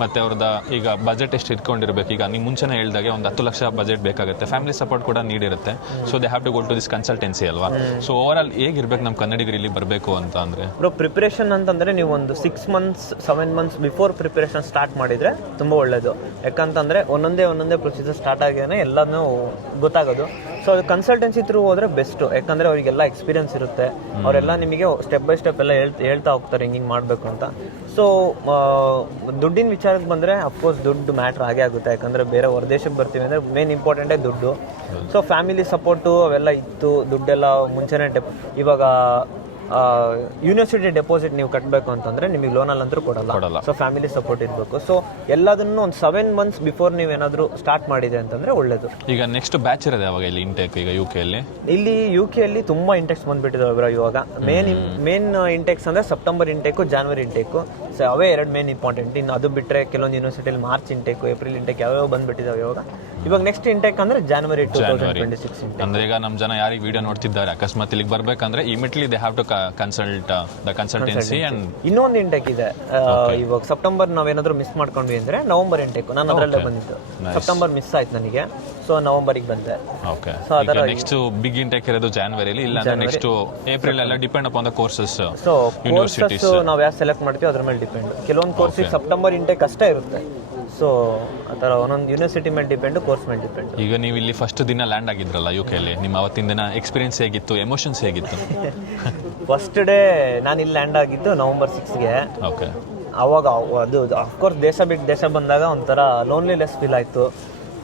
ಮತ್ತು ಅವ್ರದ್ದು ಈಗ ಬಜೆಟ್ ಎಷ್ಟು ಇಟ್ಕೊಂಡಿರ್ಬೇಕು? ಈಗ ನೀವು ಮುಂಚೆನೇ ಹೇಳಿದಾಗೆ ಒಂದು 10 ಲಕ್ಷ ಬಜೆಟ್ ಬೇಕಾಗುತ್ತೆ, ಫ್ಯಾಮಿಲಿ ಸಪೋರ್ಟ್ ಕೂಡ ನೀಡಿರುತ್ತೆ. So they have to go to this consultancy ಅಲ್ವಾ? ಸೊ ಓವರ್ ಆಲ್ ಹೇಗಿರ್ಬೇಕು ನಮ್ಮ ಕನ್ನಡಿಗರು ಇಲ್ಲಿ ಬರಬೇಕು ಅಂತ ಅಂದರೆ? ಪ್ರಿಪ್ರೇಷನ್ ಅಂತಂದರೆ ನೀವು ಒಂದು 6 months 7 months before preparation start ಮಾಡಿದರೆ ತುಂಬ ಒಳ್ಳೆಯದು. ಯಾಕಂತಂದರೆ ಒಂದೊಂದೇ ಪ್ರೊಸೀಜರ್ ಸ್ಟಾರ್ಟ್ ಆಗಿಯೇ ಎಲ್ಲನೂ ಗೊತ್ತಾಗೋದು. ಸೊ ಅದು ಕನ್ಸಲ್ಟೆನ್ಸಿ ಥ್ರೂ ಹೋದರೆ ಬೆಸ್ಟು. ಯಾಕಂದರೆ ಅವರಿಗೆಲ್ಲ ಎಕ್ಸ್ಪೀರಿಯನ್ಸ್ ಇರುತ್ತೆ, ಅವರೆಲ್ಲ ನಿಮಗೆ ಸ್ಟೆಪ್ ಬೈ ಸ್ಟೆಪ್ ಎಲ್ಲ ಹೇಳ್ತಾ ಹೋಗ್ತಾರೆ ಹಿಂಗೆ ಮಾಡಬೇಕು ಅಂತ. ಸೊ ದುಡ್ಡಿನ ವಿಚಾರಕ್ಕೆ ಬಂದರೆ ಅಫ್ಕೋರ್ಸ್ ದುಡ್ಡು ಮ್ಯಾಟ್ರ್ ಆಗೇ ಆಗುತ್ತೆ. ಯಾಕಂದರೆ ಬೇರೆ ಹೊರದೇಶಕ್ಕೆ ಬರ್ತೀವಿ ಅಂದರೆ ಮೇನ್ ಇಂಪಾರ್ಟೆಂಟೇ ದುಡ್ಡು. ಸೊ ಫ್ಯಾಮಿಲಿ ಸಪೋರ್ಟು ಅವೆಲ್ಲ ಇತ್ತು, ದುಡ್ಡೆಲ್ಲ ಮುಂಚೆನೇ ಇವಾಗ ಯೂನಿವರ್ಸಿಟಿ ಡೆಪಾಸಿಟ್ ನೀವು ಕಟ್ಟಬೇಕು ಅಂತಂದರೆ ನಿಮಗೆ ಲೋನಲ್ಲಂತೂ ಕೊಡಲ್ಲ. ಸೊ ಫ್ಯಾಮಿಲಿ ಸಪೋರ್ಟ್ ಇರಬೇಕು. ಸೊ ಎಲ್ಲದನ್ನು ಒಂದು 7 ಮಂತ್ಸ್ ಬಿಫೋರ್ ನೀವೇನಾದರೂ ಸ್ಟಾರ್ಟ್ ಮಾಡಿದೆ ಅಂತಂದರೆ ಒಳ್ಳೆಯದು. ಈಗ ನೆಕ್ಸ್ಟ್ ಬ್ಯಾಚ್ ಇರೋದು ಯಾವಾಗ ಇಲ್ಲಿ ಇಂಟೇಕ್? ಈಗ ಇಲ್ಲಿ ಯು ಕೆಯಲ್ಲಿ ತುಂಬ ಇಂಟೆಕ್ಸ್ ಬಂದುಬಿಟ್ಟಿದ್ದಾವೆ ಬ್ರೋ ಇವಾಗ. ಮೇನ್ ಇಂಟೆಕ್ಸ್ ಅಂದರೆ September intake, January intake. So ಅವೇ 2 ಮೇನ್ ಇಂಪಾರ್ಟೆಂಟ್. ಇನ್ನು ಅದು ಬಿಟ್ಟರೆ ಕೆಲವೊಂದು ಯೂನಿವರ್ಸಿಟಿಯಲ್ಲಿ ಮಾರ್ಚ್ ಇಂಟೇಕು, ಏಪ್ರಿಲ್ ಇಂಟೇಕ್ ಯಾವ್ಯಾವ ಬಂದುಬಿಟ್ಟಿದ್ದಾವೆ ಇವಾಗ ನೆಕ್ಸ್ಟ್ ಇಂಟೇಕ್ ಅಂದರೆ ಜಾನ್ವರಿ 2026 ಅಂದರೆ ಈಗ ನಮ್ಮ ಜನ ಯಾರಿಗೆ ವಿಡಿಯೋ ನೋಡ್ತಿದ್ದಾರೆ ಅಕಸ್ಮಾತ್ ಇಲ್ಲಿಗೆ ಬರಬೇಕಂದ್ರೆ immediately they have to consult the consultancy. And ಇನ್ನೊಂದು ಇಂಟೆಕ್ ಇದೆ ಇವಾಗ ಸೆಪ್ಟೆಂಬರ್ ನಾವೇನಾದರೂ ಮಿಸ್ ಮಾಡ್ಕೊಂಡ್ವಿ ಅಂದರೆ ನವೆಂಬರ್ ಇಂಟೆಕ್. ನಾನು ಅದರಲ್ಲೇ ಬಂದಿದ್ದು. ಸೆಪ್ಟೆಂಬರ್ ಮಿಸ್ ಆಯ್ತು ನನಗೆ, ಸೊ ನವೆಂಬರಿಗೆ ಬಂದೆ. ಓಕೆ, ನೆಕ್ಸ್ಟ್ ಬಿಗ್ ಇಂಟೆಕ್ ಇರೋದು ಜಾನ್ವರಿಲಿ, ಇಲ್ಲ ಅಂದ್ರೆ ನೆಕ್ಸ್ಟ್ ಏಪ್ರಿಲ್ ಎಲ್ಲ depend upon the courses. So courses ನಾವು ಯಾವ ಸೆಲೆಕ್ಟ್ ಮಾಡ್ತೀವಿ ಅದ್ರ ಮೇಲೆ ಡಿಪೆಂಡ್. ಕೆಲವೊಂದು ಕೋರ್ಸಿಗೆ ಸೆಪ್ಟೆಂಬರ್ ಇಂಟೆಕ್ ಅಷ್ಟೇ ಇರುತ್ತೆ. ಸೊ ಆ ಥರ ಒಂದೊಂದು ಯೂನಿವರ್ಸಿಟಿ ಮೇಲೆ ಡಿಪೆಂಡು, ಕೋರ್ಸ್ ಮೇಲೆ ಡಿಪೆಂಡ್. ಈಗ ನೀವು ಇಲ್ಲಿ ಫಸ್ಟ್ ದಿನ ಲ್ಯಾಂಡ್ ಆಗಿದ್ರಲ್ಲ ಯುಕೆಯಲ್ಲಿ, ನಿಮ್ಮ ಅವತ್ತಿನ ದಿನ ಎಕ್ಸ್ಪೀರಿಯನ್ಸ್ ಹೇಗಿತ್ತು, ಎಮೋಷನ್ಸ್ ಹೇಗಿತ್ತು? ಫಸ್ಟ್ ಡೇ ನಾನು ಇಲ್ಲಿ ಲ್ಯಾಂಡ್ ಆಗಿದ್ದು ನವೆಂಬರ್ 6ಗೆ. ಓಕೆ, ಅವಾಗ ಅದು ಅಫ್ಕೋರ್ಸ್ ದೇಶ ಬಿಟ್ಟು ದೇಶ ಬಂದಾಗ ಒಂಥರ ಲೋನ್ಲಿನೆಸ್ ಫೀಲ್ ಆಯಿತು.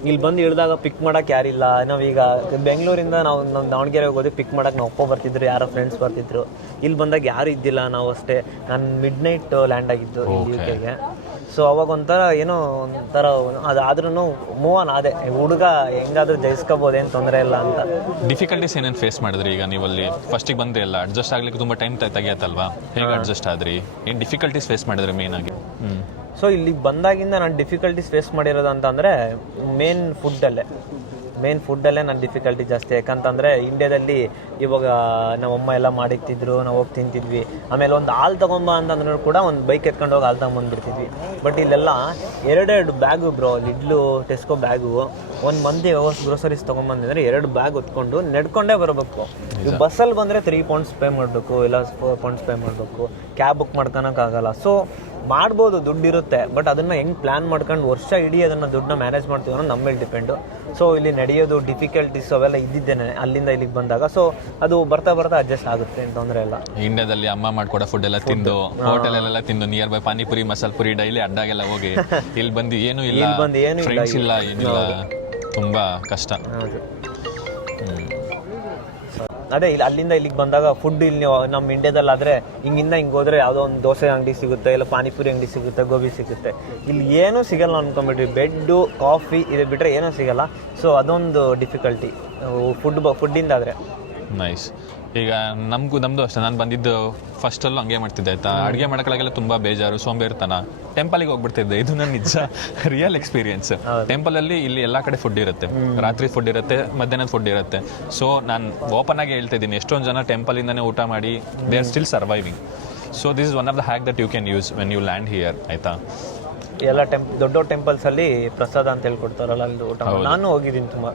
ಇಲ್ಲಿ ಬಂದು ಇಳಿದಾಗ ಪಿಕ್ ಮಾಡೋಕೆ ಯಾರಿಲ್ಲ. ನಾವೀಗ ಬೆಂಗಳೂರಿಂದ ನಾವು ದಾವಣಗೆರೆಗೆ ಹೋಗಿ ಪಿಕ್ ಮಾಡೋಕೆ ನಾವು ಒಬ್ಬ ಬರ್ತಿದ್ರು, ಯಾರೋ ಫ್ರೆಂಡ್ಸ್ ಬರ್ತಿದ್ರು. ಇಲ್ಲಿ ಬಂದಾಗ ಯಾರು ಇದ್ದಿಲ್ಲ, ನಾವು ಅಷ್ಟೇ. ನಾನು ಮಿಡ್ ನೈಟ್ ಲ್ಯಾಂಡ್ ಆಗಿದ್ದು ಇಲ್ಲಿ ಯು ಕೆಗೆ. ಸೊ ಅವಾಗ ಒಂಥರ ಏನೋ ಒಂಥರ ಅದಾದ್ರೂ ಮೂವ್ ಆನ್ ಆದೆ. ಹುಡುಗ ಹೆಂಗಾದ್ರೂ ಜಯಿಸ್ಕೋಬೋದು, ಏನು ತೊಂದರೆ ಇಲ್ಲ ಅಂತ. ಡಿಫಿಕಲ್ಟೀಸ್ ಏನೇನು ಫೇಸ್ ಮಾಡಿದ್ರಿ? ಈಗ ನೀವಲ್ಲಿ ಫಸ್ಟಿಗೆ ಬಂದ್ರೆ ಎಲ್ಲ ಅಡ್ಜಸ್ಟ್ ಆಗ್ಲಿಕ್ಕೆ ತುಂಬ ಟೈಮ್ ತೆಗಿಯತ್ತಲ್ವಾ? ಹೇಗೆ ಅಡ್ಜಸ್ಟ್ ಆದ್ರಿ? ಏನು ಡಿಫಿಕಲ್ಟೀಸ್ ಫೇಸ್ ಮಾಡಿದ್ರೆ ಮೇನ್ ಆಗಿ? ಸೊ ಇಲ್ಲಿಗೆ ಬಂದಾಗಿಂದ ನಾನು ಡಿಫಿಕಲ್ಟೀಸ್ ಫೇಸ್ ಮಾಡಿರೋದು ಅಂತಂದರೆ ಮೇನ್ ಫುಡ್ಡಲ್ಲೇ ನಾನು ಡಿಫಿಕಲ್ಟಿ ಜಾಸ್ತಿ. ಯಾಕಂತಂದರೆ ಇಂಡಿಯಾದಲ್ಲಿ ಇವಾಗ ನಮ್ಮಮ್ಮ ಎಲ್ಲ ಮಾಡಿರ್ತಿದ್ರು, ನಾವು ಹೋಗಿ ತಿಂತಿದ್ವಿ. ಆಮೇಲೆ ಒಂದು ಹಾಲು ತೊಗೊಂಬ ಅಂತಂದ್ರೂ ಕೂಡ ಒಂದು ಬೈಕ್ ಎತ್ಕೊಂಡು ಹೋಗಿ ಹಾಲು ತೊಗೊಂಬಂದ್ಬಿಡ್ತಿದ್ವಿ. ಬಟ್ ಇಲ್ಲೆಲ್ಲ 2 ಬ್ಯಾಗು ಬ್ರೋ, ಲಿಡ್ಲು ಟೆಸ್ಕೋ ಬ್ಯಾಗು. ಒಂದು ಮಂದಿ ಗ್ರೋಸರೀಸ್ ತೊಗೊಂಬಂದಿದ್ರೆ 2 ಬ್ಯಾಗ್ ಹೊತ್ಕೊಂಡು ನಡ್ಕೊಂಡೇ ಬರಬೇಕು. ಈಗ ಬಸ್ಸಲ್ಲಿ ಬಂದರೆ 3 pounds ಪೇ ಮಾಡಬೇಕು, ಇಲ್ಲ 4 pounds ಪೇ ಮಾಡಬೇಕು. ಕ್ಯಾಬ್ ಬುಕ್ ಮಾಡ್ಕೊಳಕ್ಕಾಗಲ್ಲ. ಸೊ ಮಾಡ್ಬೋದು, ದುಡ್ಡಿರುತ್ತೆ. ಬಟ್ ಅದನ್ನು ಹೆಂಗೆ ಪ್ಲ್ಯಾನ್ ಮಾಡ್ಕೊಂಡು ವರ್ಷ ಇಡೀ ಅದನ್ನು ದುಡ್ಡನ್ನ ಮ್ಯಾನೇಜ್ ಮಾಡ್ತೀವಿ ಅನ್ನೋದು ನಮ್ಮ ಮೇಲೆ ಡಿಪೆಂಡು. ಸೊ ಇಲ್ಲಿ ನಡೆಯೋದು ಡಿಫಿಕಲ್ಟೀಸ್ ಅವೆಲ್ಲ ಇದ್ದಿದ್ದೇನೆ ಅಲ್ಲಿಂದ ಇಲ್ಲಿಗೆ ಬಂದಾಗ. ಸೊ ಅದು ಬರ್ತಾ ಅಡ್ಜಸ್ಟ್ ಆಗುತ್ತೆ, ಏನು ತೊಂದರೆ ಇಲ್ಲ. ಇಂಡಿಯಾದಲ್ಲಿ ಅಮ್ಮ ಮಾಡ್ಕೊಡೋ ಫುಡ್ ಎಲ್ಲ ತಿಂದು, ಹೋಟೆಲೆಲ್ಲ ತಿಂದು, nearby panipuri, masala puri daily ಅಡ್ಡಾಗೆಲ್ಲ ಹೋಗಿ ಇಲ್ಲಿ ಬಂದು ಏನೂ ಇಲ್ಲ, ಫ್ರೆಂಡ್ಸ್ ಇಲ್ಲ, ಏನಿಲ್ಲ, ತುಂಬ ಕಷ್ಟ. ಅದೇ ಇಲ್ಲಿ ಅಲ್ಲಿಂದ ಇಲ್ಲಿಗೆ ಬಂದಾಗ ಫುಡ್ ಇಲ್ಲಿ ನಮ್ಮ ಇಂಡಿಯಾದಲ್ಲಾದರೆ ಹಿಂಗೆ ಹೋದರೆ ಯಾವುದೋ ಒಂದು ದೋಸೆ ಅಂಗಡಿ ಸಿಗುತ್ತೆ, ಇಲ್ಲ ಪಾನಿಪುರಿ ಅಂಗಡಿ ಸಿಗುತ್ತೆ, ಗೋಬಿ ಸಿಗುತ್ತೆ. ಇಲ್ಲಿ ಏನೂ ಸಿಗಲ್ಲ ಅಂದ್ಕೊಂಬಿಟ್ವಿ. ಬೆಡ್ಡು, ಕಾಫಿ ಇದು ಬಿಟ್ಟರೆ ಏನೂ ಸಿಗಲ್ಲ. ಸೊ ಅದೊಂದು ಡಿಫಿಕಲ್ಟಿ ಫುಡ್ಡಿಂದಾದರೆ. ನೈಸ್. ಈಗ ನಮ್ಮದು ಅಷ್ಟೇ. ನಾನು ಬಂದಿದ್ದು ಫಸ್ಟಲ್ಲೂ ಹಂಗೆ ಮಾಡ್ತಿದ್ದೆ ಆಯಿತಾ. ಅಡುಗೆ ಮಾಡೋಕ್ಕಾಗೆಲ್ಲ ತುಂಬ ಬೇಜಾರು, ಸೋಂಬೇರಿತನ. ಟೆಂಪಲಿಗೆ ಹೋಗ್ಬಿಡ್ತಿದ್ದೆ. ಇದು ನನ್ನ ನಿಜ ರಿಯಲ್ ಎಕ್ಸ್ಪೀರಿಯನ್ಸ್. ಟೆಂಪಲಲ್ಲಿ ಇಲ್ಲಿ ಎಲ್ಲ ಕಡೆ ಫುಡ್ ಇರುತ್ತೆ, ರಾತ್ರಿ ಫುಡ್ ಇರುತ್ತೆ, ಮಧ್ಯಾಹ್ನದ ಫುಡ್ ಇರುತ್ತೆ. ಸೊ ನಾನು ಓಪನ್ ಆಗಿ ಹೇಳ್ತಾ ಇದ್ದೀನಿ, ಎಷ್ಟೊಂದು ಜನ ಟೆಂಪಲಿಂದನೇ ಊಟ ಮಾಡಿ they are still surviving. So this is one of the hack that you can use when you land here, ಆಯಿತಾ. ಎಲ್ಲ ದೊಡ್ಡ ಟೆಂಪಲ್ಸಲ್ಲಿ ಪ್ರಸಾದ ಅಂತ ಹೇಳ್ಕೊಡ್ತಾರಲ್ಲ, ಅಲ್ಲಿ ಊಟ ನಾನು ಹೋಗಿದ್ದೀನಿ ತುಂಬ.